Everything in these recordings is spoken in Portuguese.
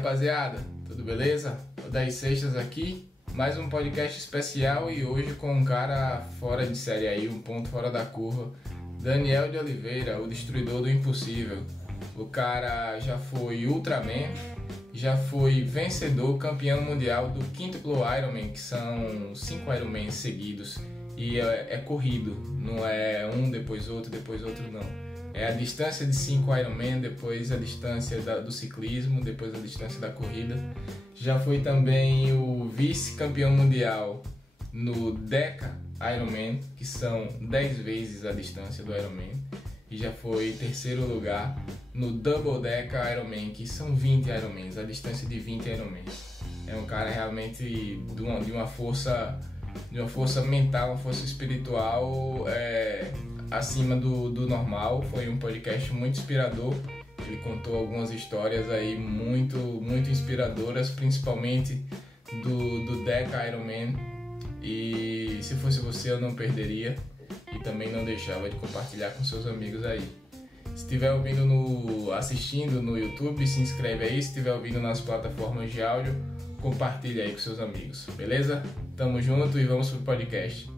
rapaziada, tudo beleza? O 10 Sextas aqui, mais um podcast especial e hoje com um cara fora de série aí, um ponto fora da curva, Daniel de Oliveira, o destruidor do impossível. O cara já foi Ultraman, já foi vencedor, campeão mundial do quíntuplo Ironman, que são 5 Ironmans seguidos e é corrido, não é um depois outro não. É a distância de 5 Ironman, depois a distância do ciclismo, depois a distância da corrida. Já foi também o vice-campeão mundial no Deca Ironman, que são 10 vezes a distância do Ironman. E já foi terceiro lugar no Double Deca Ironman, que são 20 Ironmans, a distância de 20 Ironmans. É um cara realmente de uma força mental, uma força espiritual acima do normal. Foi um podcast muito inspirador. Ele contou algumas histórias aí muito inspiradoras, principalmente do Deca Ironman. E se fosse você, eu não perderia e também não deixava de compartilhar com seus amigos aí. Se estiver assistindo no YouTube, se inscreve aí. Se estiver ouvindo nas plataformas de áudio, compartilha aí com seus amigos, beleza? Tamo junto e vamos pro podcast.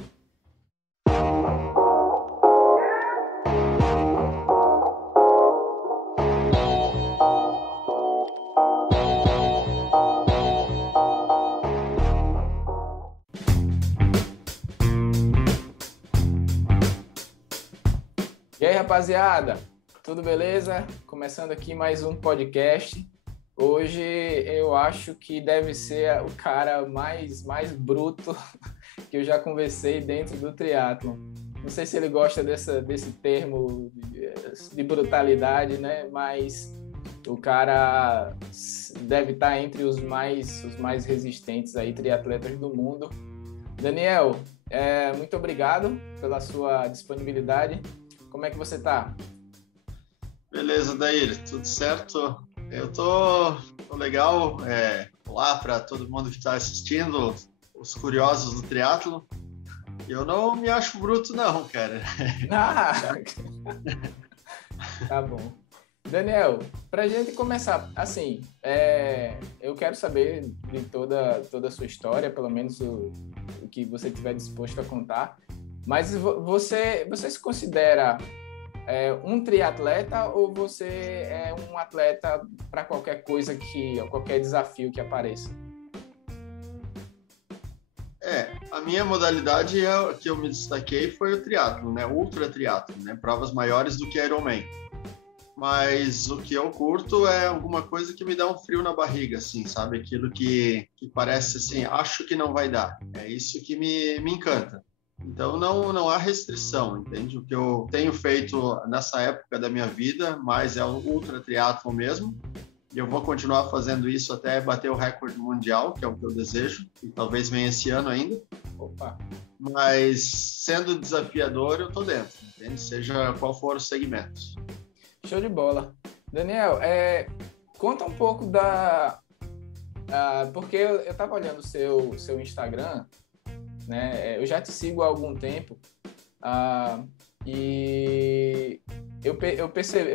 E aí, rapaziada, tudo beleza? Começando aqui mais um podcast. Hoje eu acho que deve ser o cara mais bruto que eu já conversei dentro do triatlon. Não sei se ele gosta desse termo de brutalidade, né? Mas o cara deve estar entre os mais resistentes aí, triatletas do mundo. Daniel, muito obrigado pela sua disponibilidade. Como é que você tá? Beleza, Daír, tudo certo? Eu tô legal. Olá para todo mundo que está assistindo, os curiosos do triatlo. Eu não me acho bruto não, cara. Tá bom. Daniel, pra gente começar, assim, eu quero saber de toda a sua história, pelo menos o que você estiver disposto a contar. Mas você se considera um triatleta ou você é um atleta para qualquer coisa qualquer desafio que apareça? A minha modalidade que eu me destaquei foi o triatlo, né? Ultra triatlo, né? Provas maiores do que Ironman. Mas o que eu curto é alguma coisa que me dá um frio na barriga, assim, sabe? Aquilo que parece assim, acho que não vai dar. É isso que me encanta. Então não há restrição, entende? O que eu tenho feito nessa época da minha vida, mais é o ultra triatlon mesmo, e eu vou continuar fazendo isso até bater o recorde mundial, que é o que eu desejo, e talvez venha esse ano ainda. Opa! Mas sendo desafiador, eu tô dentro, entende? Seja qual for o segmento. Show de bola. Daniel, conta um pouco porque eu tava olhando o seu Instagram, né? Eu já te sigo há algum tempo e eu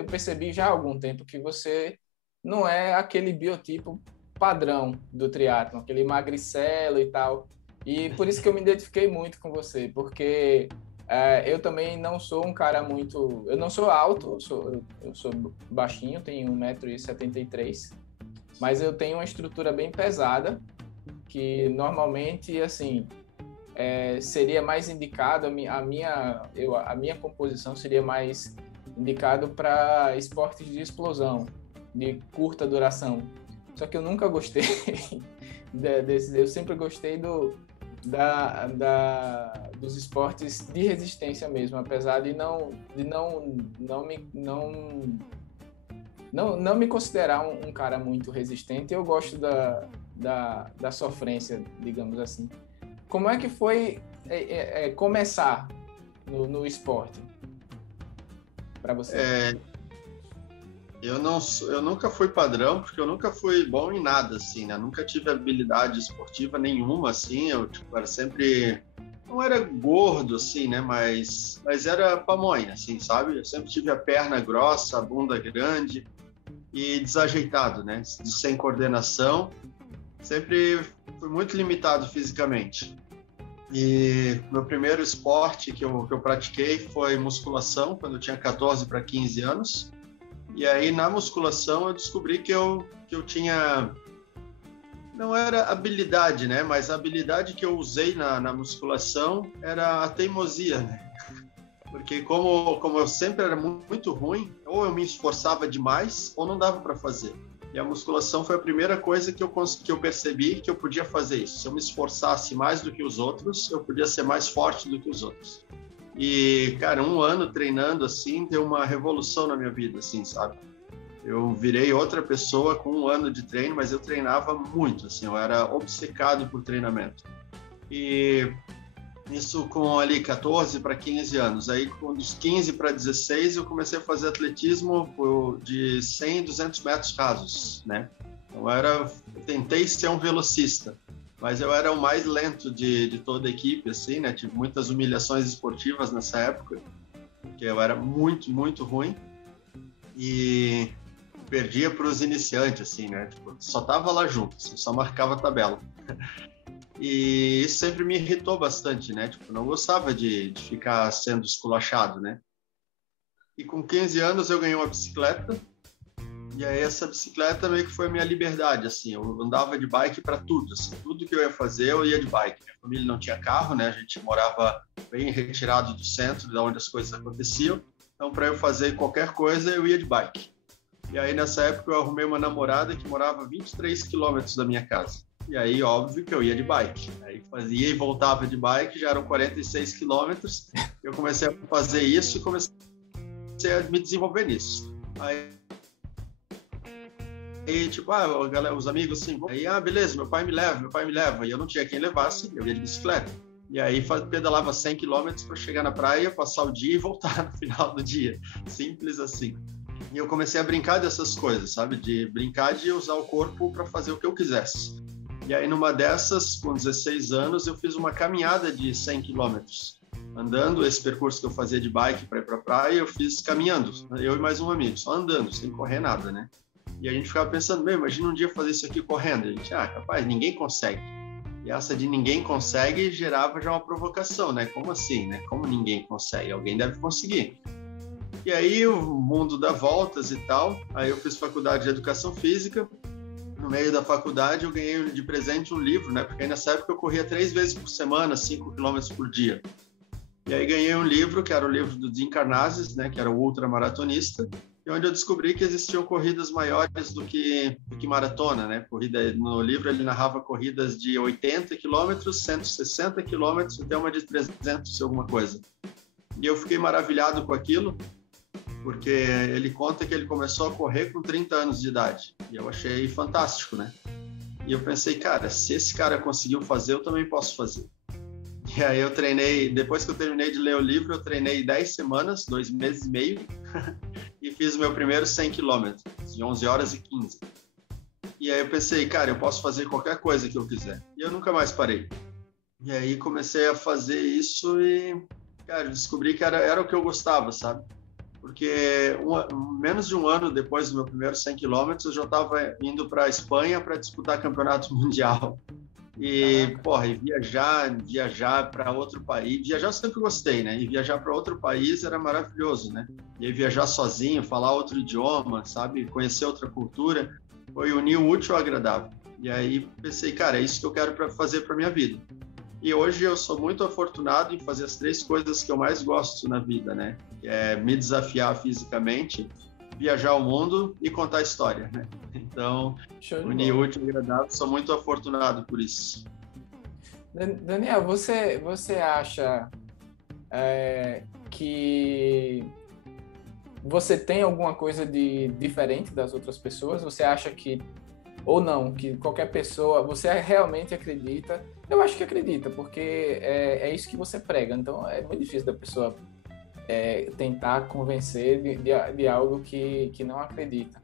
percebi já há algum tempo que você não é aquele biotipo padrão do triatlon, aquele magricelo e tal. E por isso que eu me identifiquei muito com você, porque eu também não sou um cara muito... Eu não sou alto, eu sou baixinho, tenho 1,73 m, mas eu tenho uma estrutura bem pesada, que normalmente, assim... seria mais indicado, a minha composição seria mais indicado para esportes de explosão, de curta duração. Só que eu nunca gostei desses, eu sempre gostei dos esportes de resistência mesmo, apesar de não me considerar um cara muito resistente. Eu gosto da sofrência, digamos assim. Como é que foi começar no esporte para você? Eu nunca fui padrão, porque eu nunca fui bom em nada, assim, né? Nunca tive habilidade esportiva nenhuma, assim. Eu era sempre... Não era gordo, assim, né? Mas era pamonha, assim, sabe? Eu sempre tive a perna grossa, a bunda grande. e desajeitado, né? Sem coordenação. Sempre fui muito limitado fisicamente. E meu primeiro esporte que eu pratiquei foi musculação, quando eu tinha 14 para 15 anos. E aí, na musculação, eu descobri que eu tinha... Não era habilidade, né? Mas a habilidade que eu usei na musculação era a teimosia, né? Porque como eu sempre era muito ruim, ou eu me esforçava demais, ou não dava para fazer. E a musculação foi a primeira coisa que eu percebi que eu podia fazer isso. Se eu me esforçasse mais do que os outros, eu podia ser mais forte do que os outros. E, cara, 1 ano treinando assim, deu uma revolução na minha vida, assim, sabe? Eu virei outra pessoa com 1 ano de treino, mas eu treinava muito, assim, eu era obcecado por treinamento. E isso com ali 14 para 15 anos. Aí, com dos 15 para 16, eu comecei a fazer atletismo de 100 e 200 metros rasos, né? Então, eu tentei ser um velocista, mas eu era o mais lento de toda a equipe, assim, né? Tive muitas humilhações esportivas nessa época, porque eu era muito, muito ruim. E perdia para os iniciantes, assim, né? Tipo, só tava lá junto, assim, só marcava a tabela. E isso sempre me irritou bastante, né? Tipo, não gostava de ficar sendo esculachado, né? E com 15 anos eu ganhei uma bicicleta, e aí essa bicicleta meio que foi a minha liberdade, assim. Eu andava de bike para tudo, assim. Tudo que eu ia fazer, eu ia de bike. Minha família não tinha carro, né? A gente morava bem retirado do centro, de onde as coisas aconteciam. Então, para eu fazer qualquer coisa, eu ia de bike. E aí, nessa época, eu arrumei uma namorada que morava a 23 quilômetros da minha casa. E aí, óbvio que eu ia de bike. Aí fazia e voltava de bike, já eram 46 quilômetros. Eu comecei a fazer isso e comecei a me desenvolver nisso. Aí, tipo, os amigos assim, aí, beleza, meu pai me leva. E eu não tinha quem levasse, eu ia de bicicleta. E aí pedalava 100 quilômetros para chegar na praia, passar o dia e voltar no final do dia. Simples assim. E eu comecei a brincar dessas coisas, sabe? De brincar de usar o corpo para fazer o que eu quisesse. E aí, numa dessas, com 16 anos, eu fiz uma caminhada de 100 quilômetros. Andando, esse percurso que eu fazia de bike para ir para a praia, eu fiz caminhando. Eu e mais um amigo, só andando, sem correr nada, né? E a gente ficava pensando, imagina um dia fazer isso aqui correndo. E a gente, capaz, ninguém consegue. E essa de ninguém consegue gerava já uma provocação, né? Como assim, né? Como ninguém consegue? Alguém deve conseguir. E aí o mundo dá voltas e tal. Aí eu fiz faculdade de Educação Física. No meio da faculdade eu ganhei de presente um livro, né? Porque aí nessa época eu corria 3 vezes por semana, 5 quilômetros por dia. E aí ganhei um livro, que era o livro do Dean Karnazes, né? Que era o ultramaratonista. E onde eu descobri que existiam corridas maiores do que maratona, né? No livro ele narrava corridas de 80 quilômetros, 160 quilômetros, até uma de 300 e alguma coisa. E eu fiquei maravilhado com aquilo, porque ele conta que ele começou a correr com 30 anos de idade. E eu achei fantástico, né? E eu pensei, cara, se esse cara conseguiu fazer, eu também posso fazer. E aí eu treinei, depois que eu terminei de ler o livro, eu treinei 10 semanas, 2 meses e meio, e fiz o meu primeiro 100 quilômetros, de 11 horas e 15. E aí eu pensei, cara, eu posso fazer qualquer coisa que eu quiser. E eu nunca mais parei. E aí comecei a fazer isso e, cara, eu descobri que era o que eu gostava, sabe? Porque menos de 1 ano depois do meu primeiro 100 quilômetros, eu já estava indo para a Espanha para disputar campeonato mundial. E, viajar para outro país. Viajar eu sempre gostei, né? E viajar para outro país era maravilhoso, né? E aí viajar sozinho, falar outro idioma, sabe? Conhecer outra cultura, foi unir o útil ao agradável. E aí pensei, cara, é isso que eu quero fazer para minha vida. E hoje eu sou muito afortunado em fazer as 3 coisas que eu mais gosto na vida, né? Que é me desafiar fisicamente, viajar o mundo e contar história, né? Então, unir útil e agradável, sou muito afortunado por isso. Daniel, você acha que você tem alguma coisa de diferente das outras pessoas? Você acha que, ou não, que qualquer pessoa, você realmente acredita? Eu acho que acredita, porque é isso que você prega, então é muito difícil da pessoa tentar convencer de algo que não acredita.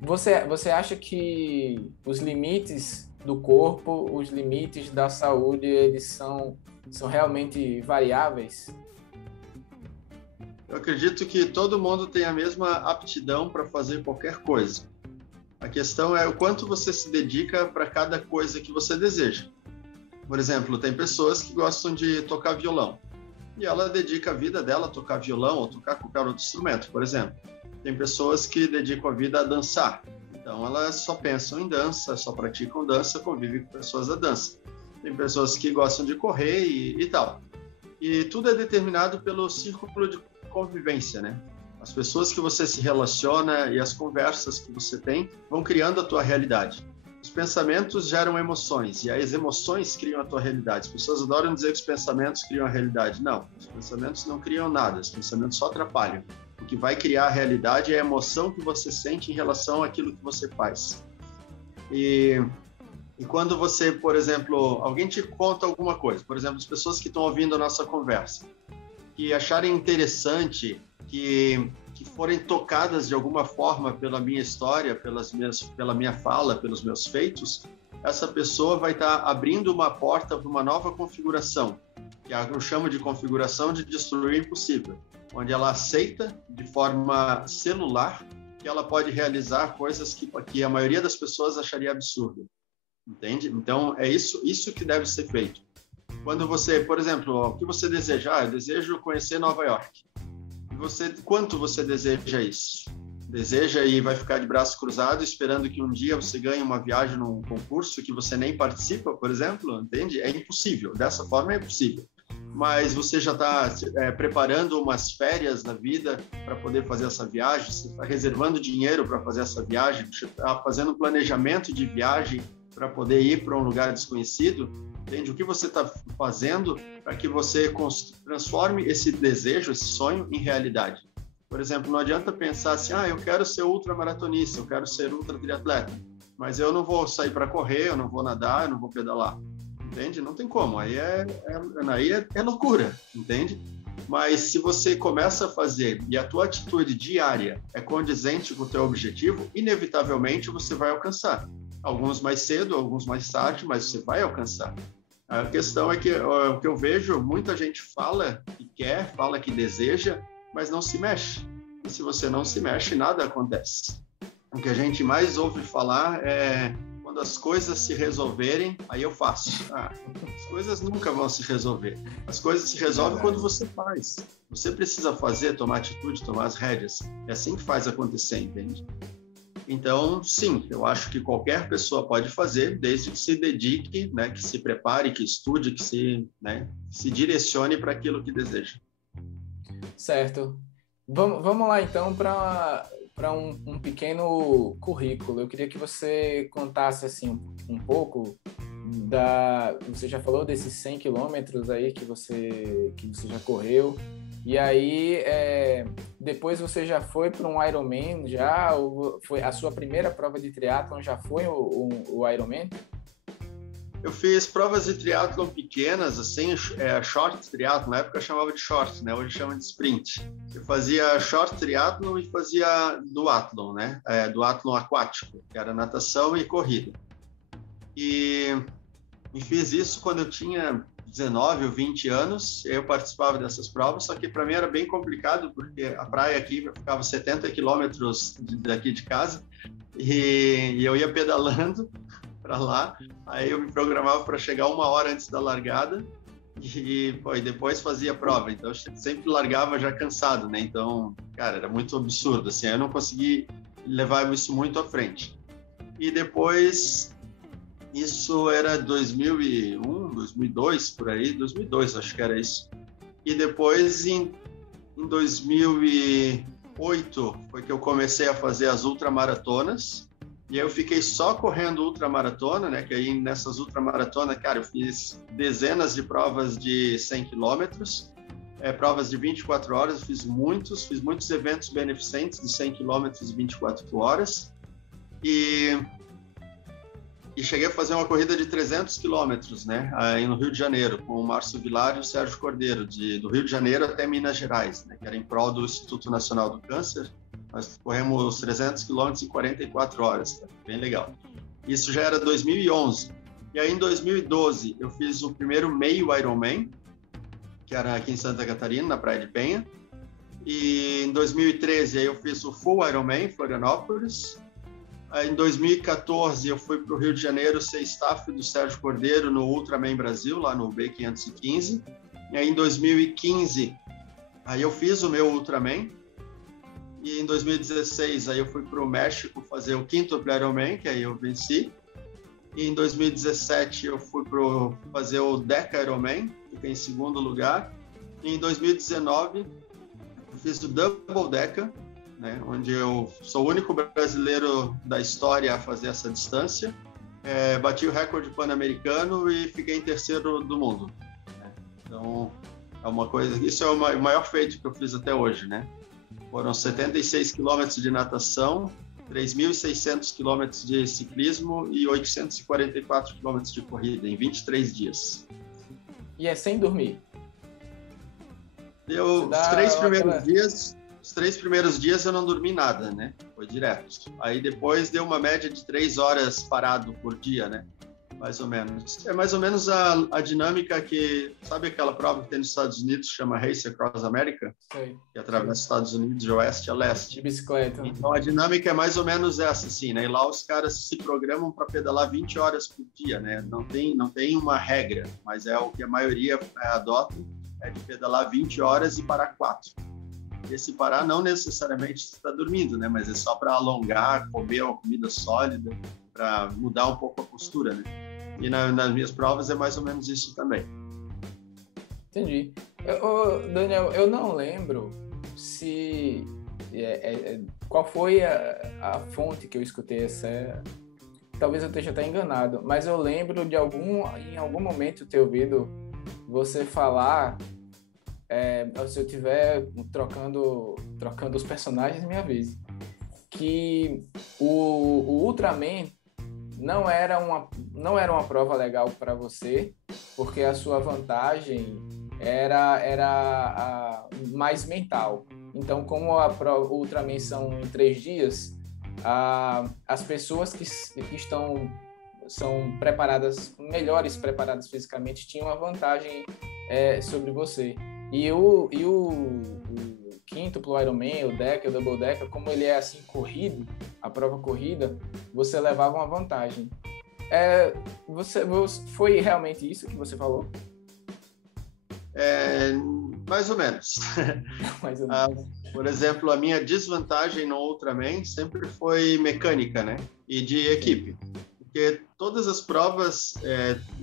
Você acha que os limites do corpo, os limites da saúde, eles são realmente variáveis? Eu acredito que todo mundo tem a mesma aptidão para fazer qualquer coisa. A questão é o quanto você se dedica para cada coisa que você deseja. Por exemplo, tem pessoas que gostam de tocar violão e ela dedica a vida dela a tocar violão ou tocar qualquer outro instrumento, por exemplo. Tem pessoas que dedicam a vida a dançar, então elas só pensam em dança, só praticam dança, convivem com pessoas da dança. Tem pessoas que gostam de correr e tal. E tudo é determinado pelo círculo de convivência, né? As pessoas que você se relaciona e as conversas que você tem vão criando a tua realidade. Os pensamentos geram emoções e as emoções criam a tua realidade. As pessoas adoram dizer que os pensamentos criam a realidade. Não, os pensamentos não criam nada, os pensamentos só atrapalham. O que vai criar a realidade é a emoção que você sente em relação àquilo que você faz. E quando você, por exemplo, alguém te conta alguma coisa, por exemplo, as pessoas que estão ouvindo a nossa conversa, que acharem interessante, que forem tocadas de alguma forma pela minha história, pela minha fala, pelos meus feitos, essa pessoa vai estar abrindo uma porta para uma nova configuração, que eu chamo de configuração de destruir o impossível, onde ela aceita de forma celular que ela pode realizar coisas que a maioria das pessoas acharia absurdo, entende? Então, é isso que deve ser feito. Quando você, por exemplo, o que você deseja? Eu desejo conhecer Nova York. Quanto você deseja isso? Deseja e vai ficar de braço cruzado esperando que um dia você ganhe uma viagem num concurso que você nem participa, por exemplo, entende? É impossível, dessa forma é impossível. Mas você já está preparando umas férias na vida para poder fazer essa viagem, você está reservando dinheiro para fazer essa viagem, você está fazendo um planejamento de viagem para poder ir para um lugar desconhecido, entende? O que você está fazendo para que você transforme esse desejo, esse sonho, em realidade? Por exemplo, não adianta pensar assim, eu quero ser ultramaratonista, eu quero ser ultratriatleta, mas eu não vou sair para correr, eu não vou nadar, eu não vou pedalar, entende? Não tem como, aí é loucura, entende? Mas se você começa a fazer e a tua atitude diária é condizente com o teu objetivo, inevitavelmente você vai alcançar. Alguns mais cedo, alguns mais tarde, mas você vai alcançar. A questão é que o que eu vejo, muita gente fala que quer, fala que deseja, mas não se mexe. E se você não se mexe, nada acontece. O que a gente mais ouve falar é quando as coisas se resolverem, aí eu faço. As coisas nunca vão se resolver. As coisas se resolvem quando você faz. Você precisa fazer, tomar atitude, tomar as rédeas. É assim que faz acontecer, entende? Então, sim, eu acho que qualquer pessoa pode fazer, desde que se dedique, né, que se prepare, que estude, que se direcione para aquilo que deseja. Certo. Vamos lá, então, para um pequeno currículo. Eu queria que você contasse assim, um pouco Você já falou desses 100 quilômetros aí que você já correu. E aí, depois você já foi para um Ironman, ou foi a sua primeira prova de triatlon, já foi o Ironman? Eu fiz provas de triatlon pequenas, assim, short triatlon, na época eu chamava de short, né? Hoje chama de sprint. Eu fazia short triatlon e fazia duatlon, né? Duatlon aquático, que era natação e corrida. E fiz isso quando eu tinha 19 ou 20 anos, eu participava dessas provas, só que para mim era bem complicado, porque a praia aqui ficava 70 quilômetros daqui de casa, e eu ia pedalando para lá, aí eu me programava para chegar 1 hora antes da largada, e depois fazia a prova, então eu sempre largava já cansado, né? Então, cara, era muito absurdo, assim, eu não consegui levar isso muito à frente. E depois... Isso era 2001, 2002, por aí, 2002 acho que era isso. E depois, em 2008, foi que eu comecei a fazer as ultramaratonas. E aí eu fiquei só correndo ultramaratona, né? Que aí nessas ultramaratonas, cara, eu fiz dezenas de provas de 100 quilômetros, provas de 24 horas, fiz muitos eventos beneficentes de 100 quilômetros e 24 horas. E cheguei a fazer uma corrida de 300 quilômetros, né, aí no Rio de Janeiro, com o Márcio Vilar e o Sérgio Cordeiro, do Rio de Janeiro até Minas Gerais, né, que era em prol do Instituto Nacional do Câncer. Nós corremos 300 quilômetros em 44 horas, tá? Bem legal. Isso já era 2011. E aí, em 2012, eu fiz o primeiro meio Ironman, que era aqui em Santa Catarina, na Praia de Penha. E em 2013, aí eu fiz o full Ironman em Florianópolis. Em 2014, eu fui para o Rio de Janeiro ser staff do Sérgio Cordeiro no Ultraman Brasil, lá no B515. E aí, em 2015, aí eu fiz o meu Ultraman. E em 2016, aí eu fui para o México fazer o quíntuplo Ironman, que aí eu venci. E em 2017, eu fui para fazer o Deca Ironman, fiquei em segundo lugar. E em 2019, eu fiz o Double Deca, né, onde eu sou o único brasileiro da história a fazer essa distância. Bati o recorde pan-americano e fiquei em terceiro do mundo. Né? Então, é uma coisa... Isso é o maior feito que eu fiz até hoje, né? Foram 76 quilômetros de natação, 3.600 quilômetros de ciclismo e 844 quilômetros de corrida em 23 dias. E é sem dormir? Os 3 primeiros dias eu não dormi nada, né? Foi direto. Aí depois deu uma média de 3 horas parado por dia, né? Mais ou menos. É mais ou menos a dinâmica que... Sabe aquela prova que tem nos Estados Unidos, chama Race Across America? Sei. Que atravessa os Estados Unidos de oeste a leste. De bicicleta. Então a dinâmica é mais ou menos essa, assim, né? E lá os caras se programam para pedalar 20 horas por dia, né? Não tem uma regra, mas é o que a maioria adota, é de pedalar 20 horas e parar 4. Esse parar não necessariamente está dormindo, né? Mas é só para alongar, comer uma comida sólida, para mudar um pouco a postura, né? E nas minhas provas é mais ou menos isso também. Entendi. Daniel, eu não lembro se... qual foi a fonte que eu escutei essa... Talvez eu esteja até enganado, mas eu lembro de em algum momento ter ouvido você falar... se eu estiver trocando os personagens, me avise. Que o Ultraman não era uma prova legal para você, porque a sua vantagem era mais mental. Então, como o Ultraman são em 3 dias, as pessoas que são melhores preparadas fisicamente tinham uma vantagem sobre você. E o quíntuplo Ironman, o Deca, o Double Deca, como ele é assim corrido, a prova corrida, você levava uma vantagem. Foi realmente isso que você falou? Mais ou menos. Mais ou menos. Por exemplo, a minha desvantagem no Ultraman sempre foi mecânica, né? E de equipe. Porque todas as provas,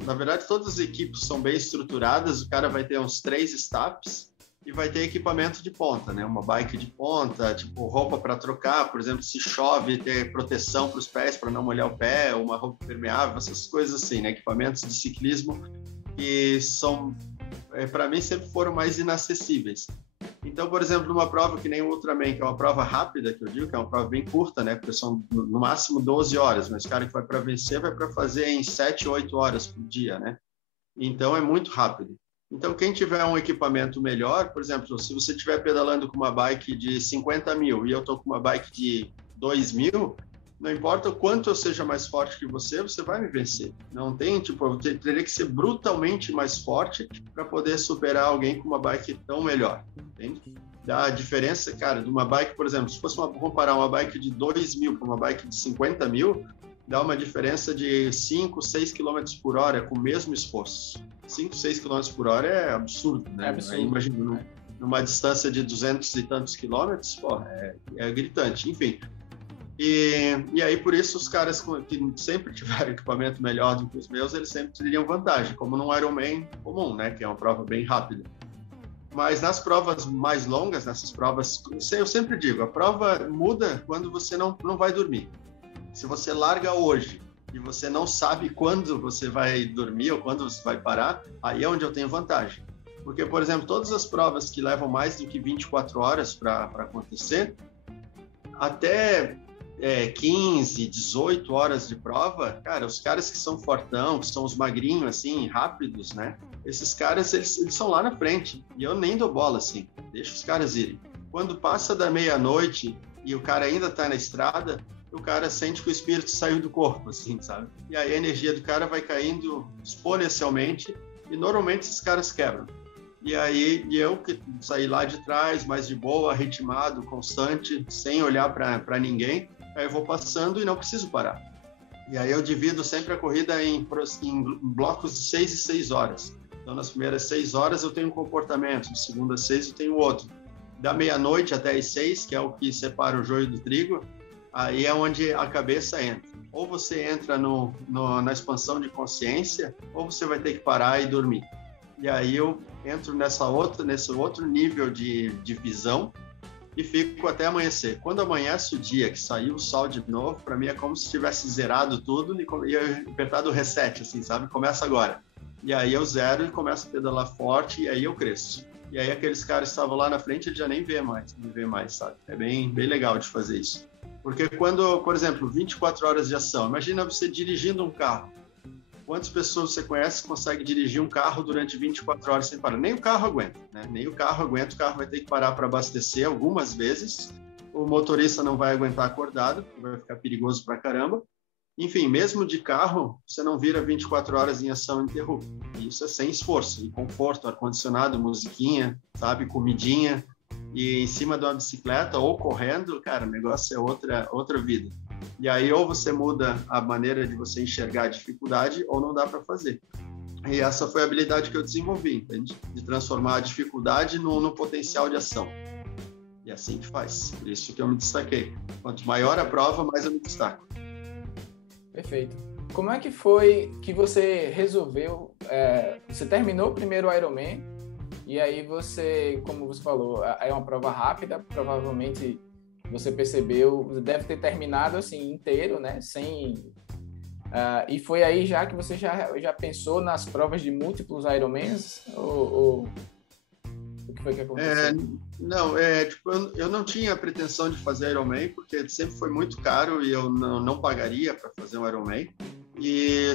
na verdade, todas as equipes são bem estruturadas, o cara vai ter uns 3 staffs e vai ter equipamento de ponta, né? Uma bike de ponta, tipo roupa para trocar, por exemplo, se chove, ter proteção para os pés para não molhar o pé, uma roupa impermeável, essas coisas assim, né? Equipamentos de ciclismo que são, para mim, sempre foram mais inacessíveis. Então, por exemplo, numa prova que nem o Ultraman, que é uma prova rápida, que eu digo, que é uma prova bem curta, né? Porque são no máximo 12 horas, mas o cara que vai para vencer vai para fazer em 7, 8 horas por dia, né? Então, é muito rápido. Então, quem tiver um equipamento melhor, por exemplo, se você estiver pedalando com uma bike de 50 mil e eu estou com uma bike de 2 mil, não importa o quanto eu seja mais forte que você vai me vencer. Não tem, tipo, eu teria que ser brutalmente mais forte para poder superar alguém com uma bike tão melhor, entende? A diferença, cara, de uma bike, por exemplo, se fosse comparar uma bike de 2 mil com uma bike de 50 mil, dá uma diferença de 5, 6 km por hora com o mesmo esforço. 5, 6 km por hora é absurdo, né? Absurdo. Aí, imagina, numa distância de 200 e tantos quilômetros, é gritante, enfim. E aí, por isso, os caras que sempre tiveram equipamento melhor do que os meus, eles sempre teriam vantagem, como num Ironman comum, né? Que é uma prova bem rápida. Mas nas provas mais longas, nessas provas, eu sempre digo, a prova muda quando você não vai dormir. Se você larga hoje e você não sabe quando você vai dormir ou quando você vai parar, aí é onde eu tenho vantagem. Porque, por exemplo, todas as provas que levam mais do que 24 horas para acontecer, até 15, 18 horas de prova, cara, os caras que são fortão, que são os magrinhos, assim, rápidos, né? Esses caras, eles são lá na frente. E eu nem dou bola, assim. Deixa os caras irem. Quando passa da meia-noite e o cara ainda tá na estrada, o cara sente que o espírito saiu do corpo, assim, sabe? E aí a energia do cara vai caindo exponencialmente e normalmente esses caras quebram. E aí eu que saí lá de trás, mais de boa, ritmado, constante, sem olhar para ninguém, aí eu vou passando e não preciso parar. E aí eu divido sempre a corrida em blocos de 6 e 6 horas. Então, nas primeiras 6 horas eu tenho um comportamento, de segunda a 6 eu tenho outro. Da meia-noite até as 6, que é o que separa o joio do trigo, aí é onde a cabeça entra. Ou você entra na expansão de consciência, ou você vai ter que parar e dormir. E aí eu entro nesse outro nível de visão e fico até amanhecer. Quando amanhece o dia, que saiu o sol de novo, para mim é como se tivesse zerado tudo e apertado o reset, assim, sabe? Começa agora. E aí eu zero e começo a pedalar forte e aí eu cresço. E aí aqueles caras que estavam lá na frente, ele já nem vê mais, sabe? É bem legal de fazer isso. Porque quando, por exemplo, 24 horas de ação, imagina você dirigindo um carro. Quantas pessoas você conhece que consegue dirigir um carro durante 24 horas sem parar? Nem o carro aguenta, né? Nem o carro aguenta, o carro vai ter que parar para abastecer algumas vezes, o motorista não vai aguentar acordado, vai ficar perigoso pra caramba. Enfim, mesmo de carro, você não vira 24 horas em ação ininterrupta. Isso é sem esforço, e conforto, ar-condicionado, musiquinha, sabe, comidinha, e em cima de uma bicicleta ou correndo, cara, o negócio é outra vida. E aí ou você muda a maneira de você enxergar a dificuldade ou não dá para fazer. E essa foi a habilidade que eu desenvolvi, entende? De transformar a dificuldade no potencial de ação. E é assim que faz. Por isso que eu me destaquei. Quanto maior a prova, mais eu me destaco. Perfeito. Como é que foi que você resolveu... você terminou o primeiro Ironman e aí você, como você falou, é uma prova rápida, provavelmente... Você percebeu, você deve ter terminado assim inteiro, né? E foi aí já que você já pensou nas provas de múltiplos Ironmans? Ou o que foi que aconteceu? Eu não tinha a pretensão de fazer Ironman, porque sempre foi muito caro e eu não pagaria para fazer um Ironman.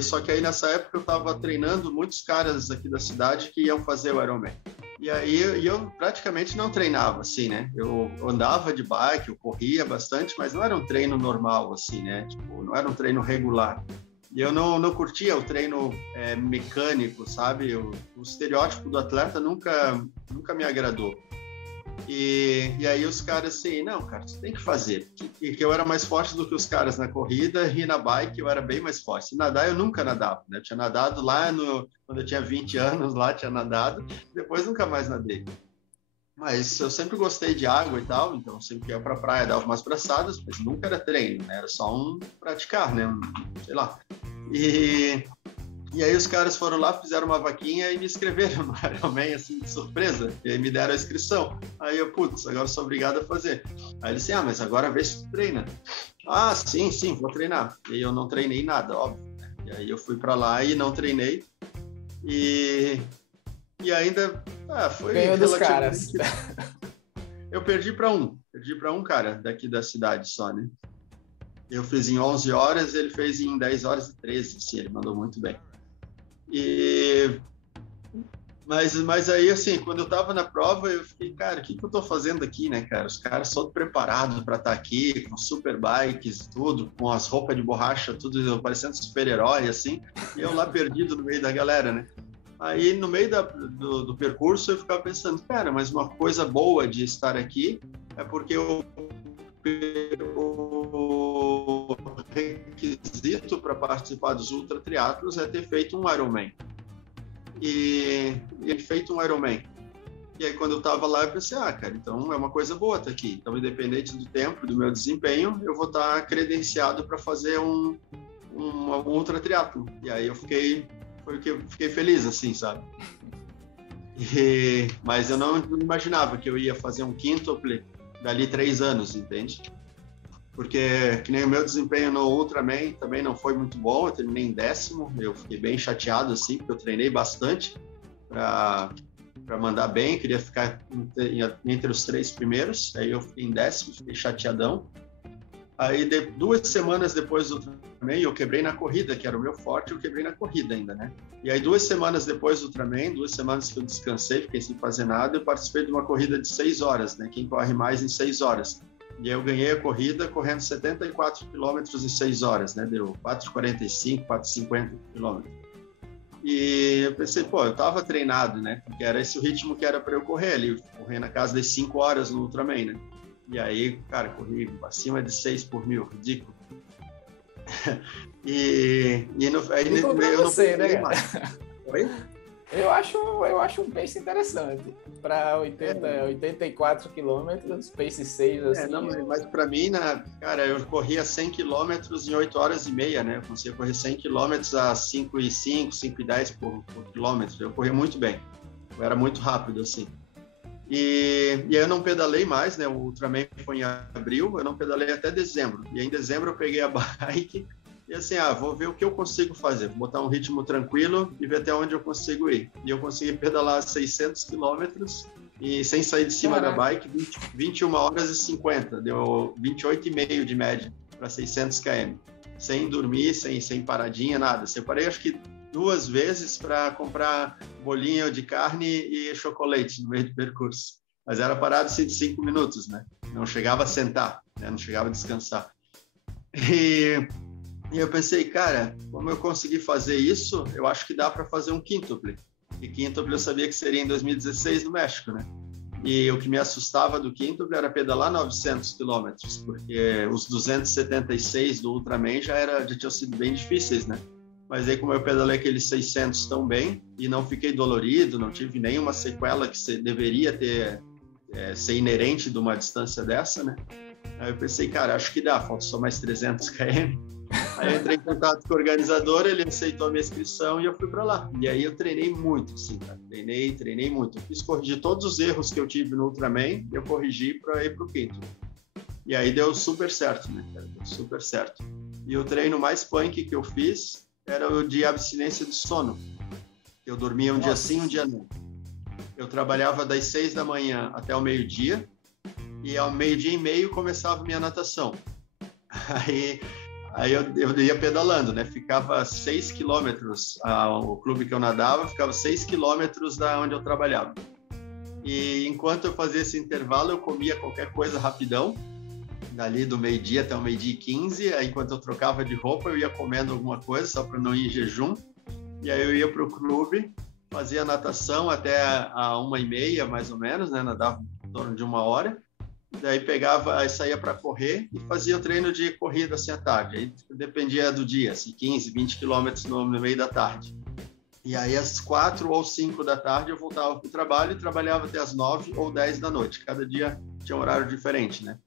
Só que aí nessa época eu estava treinando muitos caras aqui da cidade que iam fazer o Ironman. E aí eu praticamente não treinava, assim, né? Eu andava de bike, eu corria bastante, mas não era um treino normal, assim, né? Tipo, não era um treino regular. E eu não curtia o treino mecânico, sabe? O estereótipo do atleta nunca me agradou. E aí os caras assim, não, cara, você tem que fazer. E que eu era mais forte do que os caras na corrida e na bike eu era bem mais forte. E nadar eu nunca nadava, né? Eu tinha nadado lá quando eu tinha 20 anos, lá tinha nadado, depois nunca mais nadei. Mas eu sempre gostei de água e tal, então sempre ia pra praia, dava umas braçadas, mas nunca era treino, né? Era só praticar, né? Sei lá. E aí os caras foram lá, fizeram uma vaquinha e me inscreveram no Ironman, assim, de surpresa. E aí me deram a inscrição. Aí eu, agora sou obrigado a fazer. Aí ele disse, mas agora vê se tu treina. Ah, sim, vou treinar. E eu não treinei nada, óbvio. E aí eu fui pra lá e não treinei. E ainda foi ganhou dos caras. Eu perdi para um cara daqui da cidade só, né? Eu fiz em 11 horas, ele fez em 10 horas e 13, assim, ele mandou muito bem. Mas aí, assim, quando eu tava na prova, eu fiquei, cara, o que eu tô fazendo aqui, né, cara? Os caras todos preparados para estar aqui, com super bikes, tudo, com as roupas de borracha, tudo parecendo super-herói, assim, e eu lá perdido no meio da galera, né? Aí, no meio do percurso, eu ficava pensando, cara, mas uma coisa boa de estar aqui é porque o requisito para participar dos ultra triatlos é ter feito um Ironman. E feito um Ironman. E aí, quando eu estava lá, eu pensei, cara, então é uma coisa boa estar aqui. Então, independente do tempo, do meu desempenho, eu vou estar credenciado para fazer um ultra triatlo. E aí eu fiquei feliz, assim, sabe? Mas eu não imaginava que eu ia fazer um quíntuple dali 3 anos, entende? Porque, que nem o meu desempenho no Ultraman também não foi muito bom, eu terminei em 10º, eu fiquei bem chateado, assim, porque eu treinei bastante para mandar bem, queria ficar entre os 3 primeiros, aí eu fiquei em 10º, fiquei chateadão. Aí, 2 semanas depois do Ultraman, eu quebrei na corrida, que era o meu forte, eu quebrei na corrida ainda, né? E aí, 2 semanas depois do Ultraman, 2 semanas que eu descansei, fiquei sem fazer nada, eu participei de uma corrida de 6 horas, né? Quem corre mais em 6 horas. E aí eu ganhei a corrida correndo 74 quilômetros em 6 horas, né? Deu 4,45, 4,50 quilômetros. E eu pensei, pô, eu tava treinado, né? Porque era esse o ritmo que era para eu correr ali, correr na casa das 5 horas no Ultraman, né? E aí, cara, corri acima de 6 por mil, ridículo. Aí eu não sei, né? Oi? Eu acho um pace interessante. Para 84 quilômetros, pace 6, assim. Não, mas para mim, cara, eu corria 100 quilômetros em 8 horas e meia, né? Eu conseguia correr 100 quilômetros a 5,5, 5,10 por quilômetro. Eu corria muito bem. Eu era muito rápido, assim. E aí eu não pedalei mais, né? O Ultraman foi em abril, eu não pedalei até dezembro. E em dezembro eu peguei a bike e assim, vou ver o que eu consigo fazer. Vou botar um ritmo tranquilo e ver até onde eu consigo ir. E eu consegui pedalar 600 quilômetros e sem sair de cima da bike, 21 horas e 50. Deu 28,5 de média para 600 km. Sem dormir, sem paradinha, nada. Separei acho que 2 vezes para comprar bolinho de carne e chocolate no meio do percurso. Mas era parado assim, de 5 minutos, né? Não chegava a sentar, né? Não chegava a descansar. E eu pensei, cara, como eu consegui fazer isso, eu acho que dá para fazer um quíntuple. E quíntuple eu sabia que seria em 2016 no México, né? E o que me assustava do quíntuple era pedalar 900 quilômetros, porque os 276 do Ultraman já tinham sido bem difíceis, né? Mas aí como eu pedalei aqueles 600 tão bem e não fiquei dolorido, não tive nenhuma sequela que deveria ser inerente de uma distância dessa, né? Aí eu pensei, cara, acho que dá, falta só mais 300 km. Aí eu entrei em contato com o organizador, ele aceitou a minha inscrição e eu fui para lá. E aí eu treinei muito, assim, cara. Treinei muito. Eu fiz corrigir todos os erros que eu tive no Ultraman, eu corrigi para ir para o quinto. E aí deu super certo, né, cara? Deu super certo. E o treino mais punk que eu fiz era o de abstinência de sono. Eu dormia um dia sim, um dia não. Eu trabalhava das 6 da manhã até o meio-dia e ao meio-dia e meio começava a minha natação. Aí eu ia pedalando, né? Ficava 6 quilômetros, o clube que eu nadava ficava 6 quilômetros da onde eu trabalhava. E enquanto eu fazia esse intervalo, eu comia qualquer coisa rapidão, dali do meio-dia até o meio-dia e 15. Aí, enquanto eu trocava de roupa, eu ia comendo alguma coisa, só para não ir em jejum. E aí eu ia para o clube, fazia natação até a 1h30, mais ou menos, né? Nadava em torno de 1 hora. Daí saía para correr e fazia o treino de corrida assim à tarde. Aí dependia do dia, assim, 15, 20 quilômetros no meio da tarde. E aí às 4 ou 5 da tarde eu voltava para o trabalho e trabalhava até às 9 ou 10 da noite. Cada dia tinha um horário diferente, né?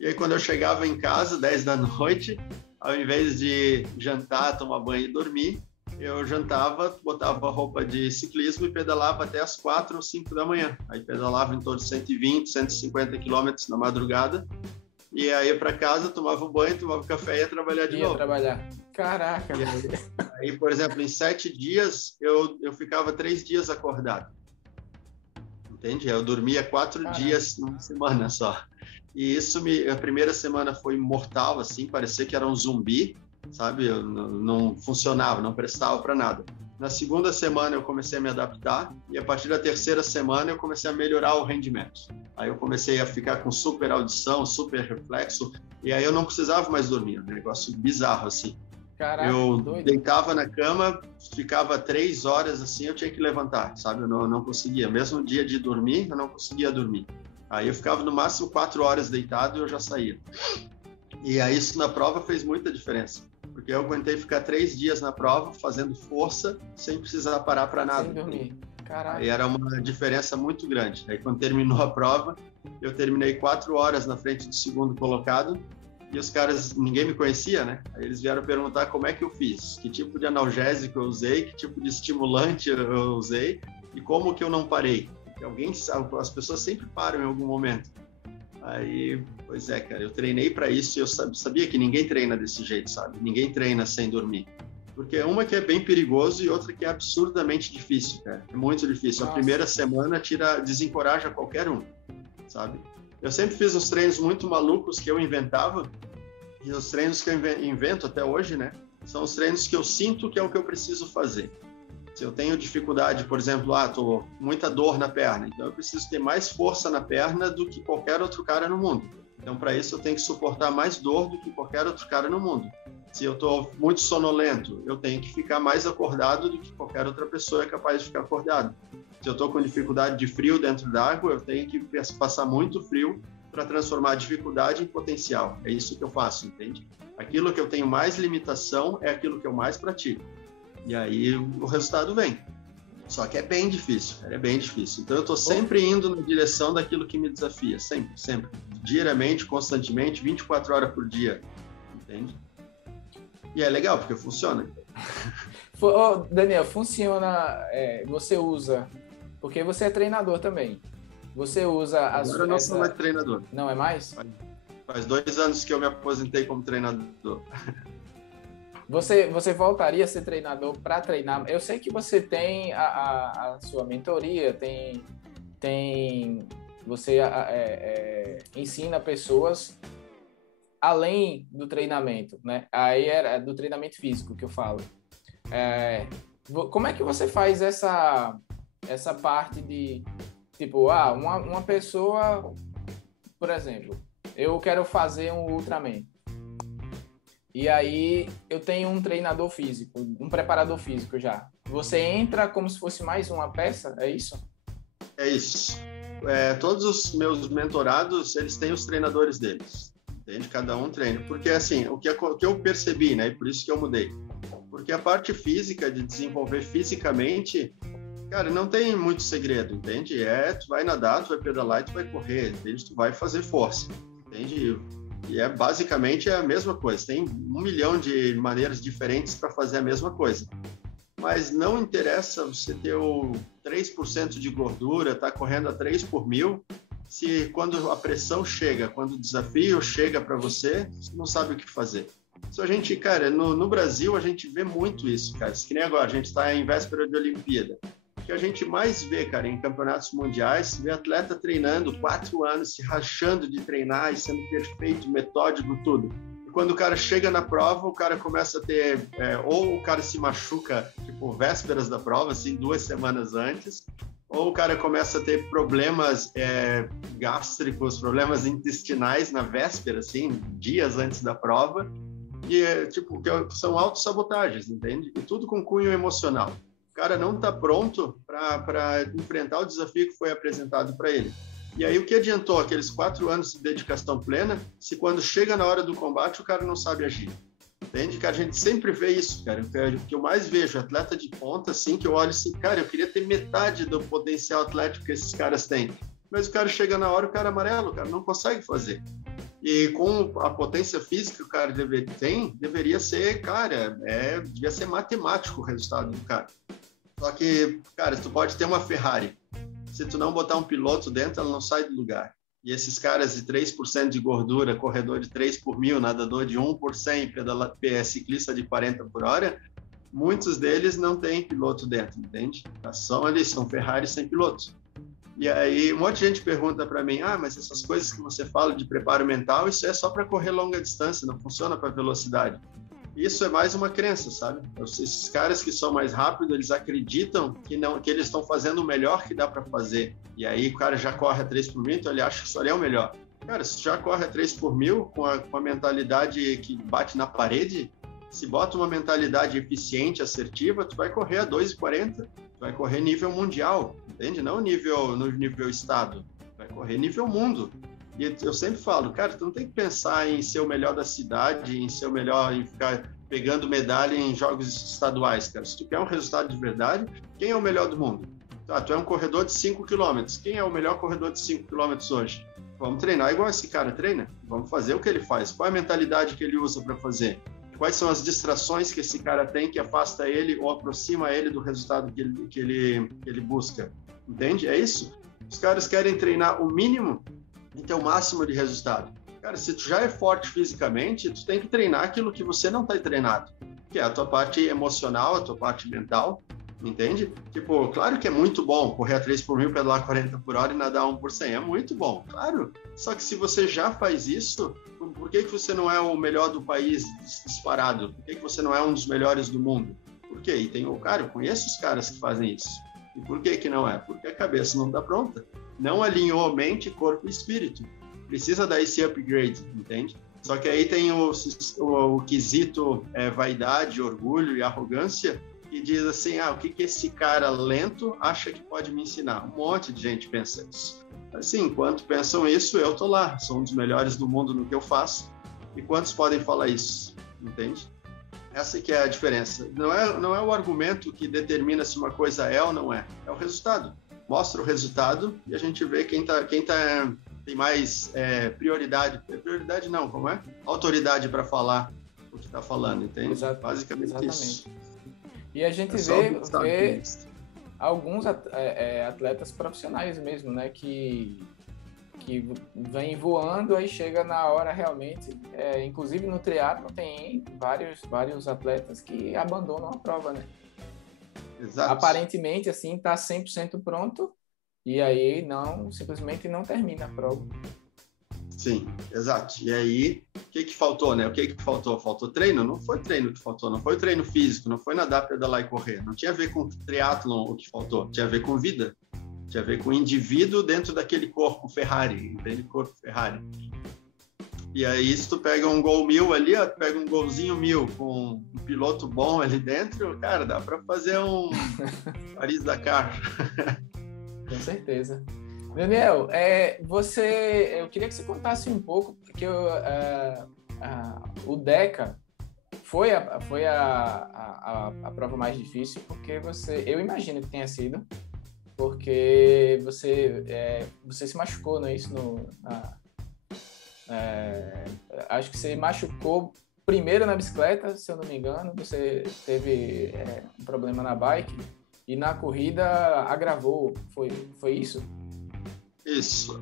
E aí quando eu chegava em casa, 10 da noite, ao invés de jantar, tomar banho e dormir, eu jantava, botava roupa de ciclismo e pedalava até as 4 ou 5 da manhã. Aí pedalava em torno de 120, 150 quilômetros na madrugada. E aí ia para casa, tomava um banho, tomava café e ia trabalhar de novo. Caraca! Aí, por exemplo, em 7 dias, eu ficava 3 dias acordado. Entende? Eu dormia 4 dias numa semana só. E isso, a primeira semana foi mortal, assim, parecia que era um zumbi, sabe? Eu não funcionava, não prestava para nada. Na segunda semana eu comecei a me adaptar e a partir da terceira semana eu comecei a melhorar o rendimento. Aí eu comecei a ficar com super audição, super reflexo e aí eu não precisava mais dormir, um negócio bizarro assim. Caraca, eu doido. Deitava na cama, ficava 3 horas assim, eu tinha que levantar, sabe? Eu não conseguia. Mesmo no dia de dormir, eu não conseguia dormir. Aí eu ficava no máximo 4 horas deitado e eu já saía. E aí isso na prova fez muita diferença. Porque eu aguentei ficar 3 dias na prova, fazendo força, sem precisar parar para nada. Sem dormir. Caraca. Aí era uma diferença muito grande. Aí quando terminou a prova, eu terminei 4 horas na frente do segundo colocado, e os caras, ninguém me conhecia, né? Aí eles vieram perguntar como é que eu fiz, que tipo de analgésico eu usei, que tipo de estimulante eu usei, e como que eu não parei. Porque as pessoas sempre param em algum momento. Aí, pois é, cara, eu treinei para isso e eu sabia que ninguém treina desse jeito, sabe? Ninguém treina sem dormir. Porque uma que é bem perigoso e outra que é absurdamente difícil, cara. É muito difícil. Nossa. A primeira semana desencoraja qualquer um, sabe? Eu sempre fiz uns treinos muito malucos que eu inventava e os treinos que eu invento até hoje, né? São os treinos que eu sinto que é o que eu preciso fazer. Se eu tenho dificuldade, por exemplo, tô com muita dor na perna, então eu preciso ter mais força na perna do que qualquer outro cara no mundo. Então, para isso, eu tenho que suportar mais dor do que qualquer outro cara no mundo. Se eu estou muito sonolento, eu tenho que ficar mais acordado do que qualquer outra pessoa é capaz de ficar acordado. Se eu estou com dificuldade de frio dentro d'água, eu tenho que passar muito frio para transformar a dificuldade em potencial. É isso que eu faço, entende? Aquilo que eu tenho mais limitação é aquilo que eu mais pratico. E aí o resultado vem. Só que é bem difícil, é bem difícil. Então eu estou sempre indo na direção daquilo que me desafia, sempre, sempre. Diariamente, constantemente, 24 horas por dia, entende? E é legal, porque funciona. Daniel, funciona, você usa, porque você é treinador também, você usa... Agora eu não sou mais treinador. Não é mais? Faz 2 anos que eu me aposentei como treinador. Você voltaria a ser treinador para treinar? Eu sei que você tem a sua mentoria, você ensina pessoas além do treinamento, né? Aí era do treinamento físico que eu falo. Como é que você faz essa parte de, tipo, uma pessoa, por exemplo, eu quero fazer um Ultraman. E aí eu tenho um treinador físico, um preparador físico já. Você entra como se fosse mais uma peça, é isso? É isso. Todos os meus mentorados, eles têm os treinadores deles. Entende? Cada um treina. Porque, assim, o que eu percebi, né? E por isso que eu mudei. Porque a parte física, de desenvolver fisicamente, cara, não tem muito segredo, entende? Tu vai nadar, tu vai pedalar e tu vai correr, entende? Tu vai fazer força, entende? E basicamente a mesma coisa. Tem 1 milhão de maneiras diferentes para fazer a mesma coisa. Mas não interessa você ter o 3% de gordura, tá correndo a 3 por mil, se quando a pressão chega, quando o desafio chega para você, você não sabe o que fazer. A gente, cara, no Brasil a gente vê muito isso, cara. Isso que nem agora, a gente está em véspera de Olimpíada. O que a gente mais vê, cara, em campeonatos mundiais, vê atleta treinando 4 anos, se rachando de treinar e sendo perfeito, metódico, tudo. E quando o cara chega na prova, o cara começa a ter... ou o cara se machuca, tipo, vésperas da prova, assim, 2 semanas antes, ou o cara começa a ter problemas gástricos, problemas intestinais na véspera, assim, dias antes da prova, e, que são autossabotagens, entende? E tudo com cunho emocional. O cara não está pronto para enfrentar o desafio que foi apresentado para ele. E aí o que adiantou aqueles 4 anos de dedicação plena se quando chega na hora do combate o cara não sabe agir? Entende? Que a gente sempre vê isso, cara. O que eu mais vejo, atleta de ponta, assim, que eu olho assim, cara, eu queria ter metade do potencial atlético que esses caras têm. Mas o cara chega na hora, o cara amarelo, o cara não consegue fazer. E com a potência física que o cara deveria ser, cara, devia ser matemático o resultado do cara. Só que, cara, tu pode ter uma Ferrari. Se tu não botar um piloto dentro, ela não sai do lugar. E esses caras de 3% de gordura, corredor de 3 por mil, nadador de 1 por 100, ciclista de 40 por hora, muitos deles não têm piloto dentro, entende? São Ferrari sem piloto. E aí, um monte de gente pergunta para mim, mas essas coisas que você fala de preparo mental, isso é só para correr longa distância, não funciona para velocidade. Isso é mais uma crença, sabe? Esses caras que são mais rápidos, eles acreditam que eles estão fazendo o melhor que dá para fazer. E aí o cara já corre a 3 por mil, então ele acha que isso ali é o melhor. Cara, se tu já corre a 3 por mil com a mentalidade que bate na parede, se bota uma mentalidade eficiente, assertiva, tu vai correr a 2,40, tu vai correr nível mundial, entende? Não no nível estado, vai correr nível mundo. E eu sempre falo, cara, tu não tem que pensar em ser o melhor da cidade, em ser o melhor, em ficar pegando medalha em jogos estaduais, cara. Se tu quer um resultado de verdade, quem é o melhor do mundo? Tu é um corredor de 5 km. Quem é o melhor corredor de 5 km hoje? Vamos treinar igual esse cara treina. Vamos fazer o que ele faz. Qual é a mentalidade que ele usa para fazer? Quais são as distrações que esse cara tem que afasta ele ou aproxima ele do resultado que ele busca? Entende? É isso. Os caras querem treinar o mínimo e ter o máximo de resultado. Cara, se tu já é forte fisicamente, tu tem que treinar aquilo que você não está treinado, que é a tua parte emocional, a tua parte mental, entende? Tipo, claro que é muito bom correr a 3 por mil, pedalar 40 por hora e nadar 1 por 100, é muito bom, claro. Só que se você já faz isso, por que você não é o melhor do país disparado? Por que você não é um dos melhores do mundo? Por quê? E eu conheço os caras que fazem isso. E por que não é? Porque a cabeça não está pronta. Não alinhou mente, corpo e espírito. Precisa dar esse upgrade, entende? Só que aí tem o quesito vaidade, orgulho e arrogância, e diz assim, o que esse cara lento acha que pode me ensinar? Um monte de gente pensa isso. Assim, enquanto pensam isso, eu tô lá, sou um dos melhores do mundo no que eu faço, e quantos podem falar isso? Entende? Essa que é a diferença. Não é o argumento que determina se uma coisa é ou não é. É o resultado. Mostra o resultado e a gente vê quem tem mais prioridade. Prioridade não, como é? Autoridade para falar o que está falando, entende? Basicamente exatamente. Isso. E a gente vê alguns atletas profissionais mesmo, né? Que vem voando, aí chega na hora realmente, inclusive no triatlo tem vários atletas que abandonam a prova, né? Exato. Aparentemente, assim, tá 100% pronto, e aí simplesmente não termina a prova. Sim, exato. E aí, o que faltou, né? O que faltou? Faltou treino? Não foi treino que faltou, não foi treino físico, não foi nadar, pedalar e correr. Não tinha a ver com triatlon o que faltou, tinha a ver com vida. Tinha a ver com o indivíduo dentro daquele corpo Ferrari, entende? Corpo Ferrari. E aí, se tu pega um gol 1000 ali, tu pega um golzinho 1000 com um piloto bom ali dentro, cara, dá para fazer um Paris-Dakar. Com certeza. Daniel, eu queria que você contasse um pouco, porque o DECA foi a prova mais difícil, porque eu imagino que tenha sido, porque você se machucou, não é isso? Acho que você machucou primeiro na bicicleta, se eu não me engano, você teve um problema na bike e na corrida agravou, foi isso? Isso,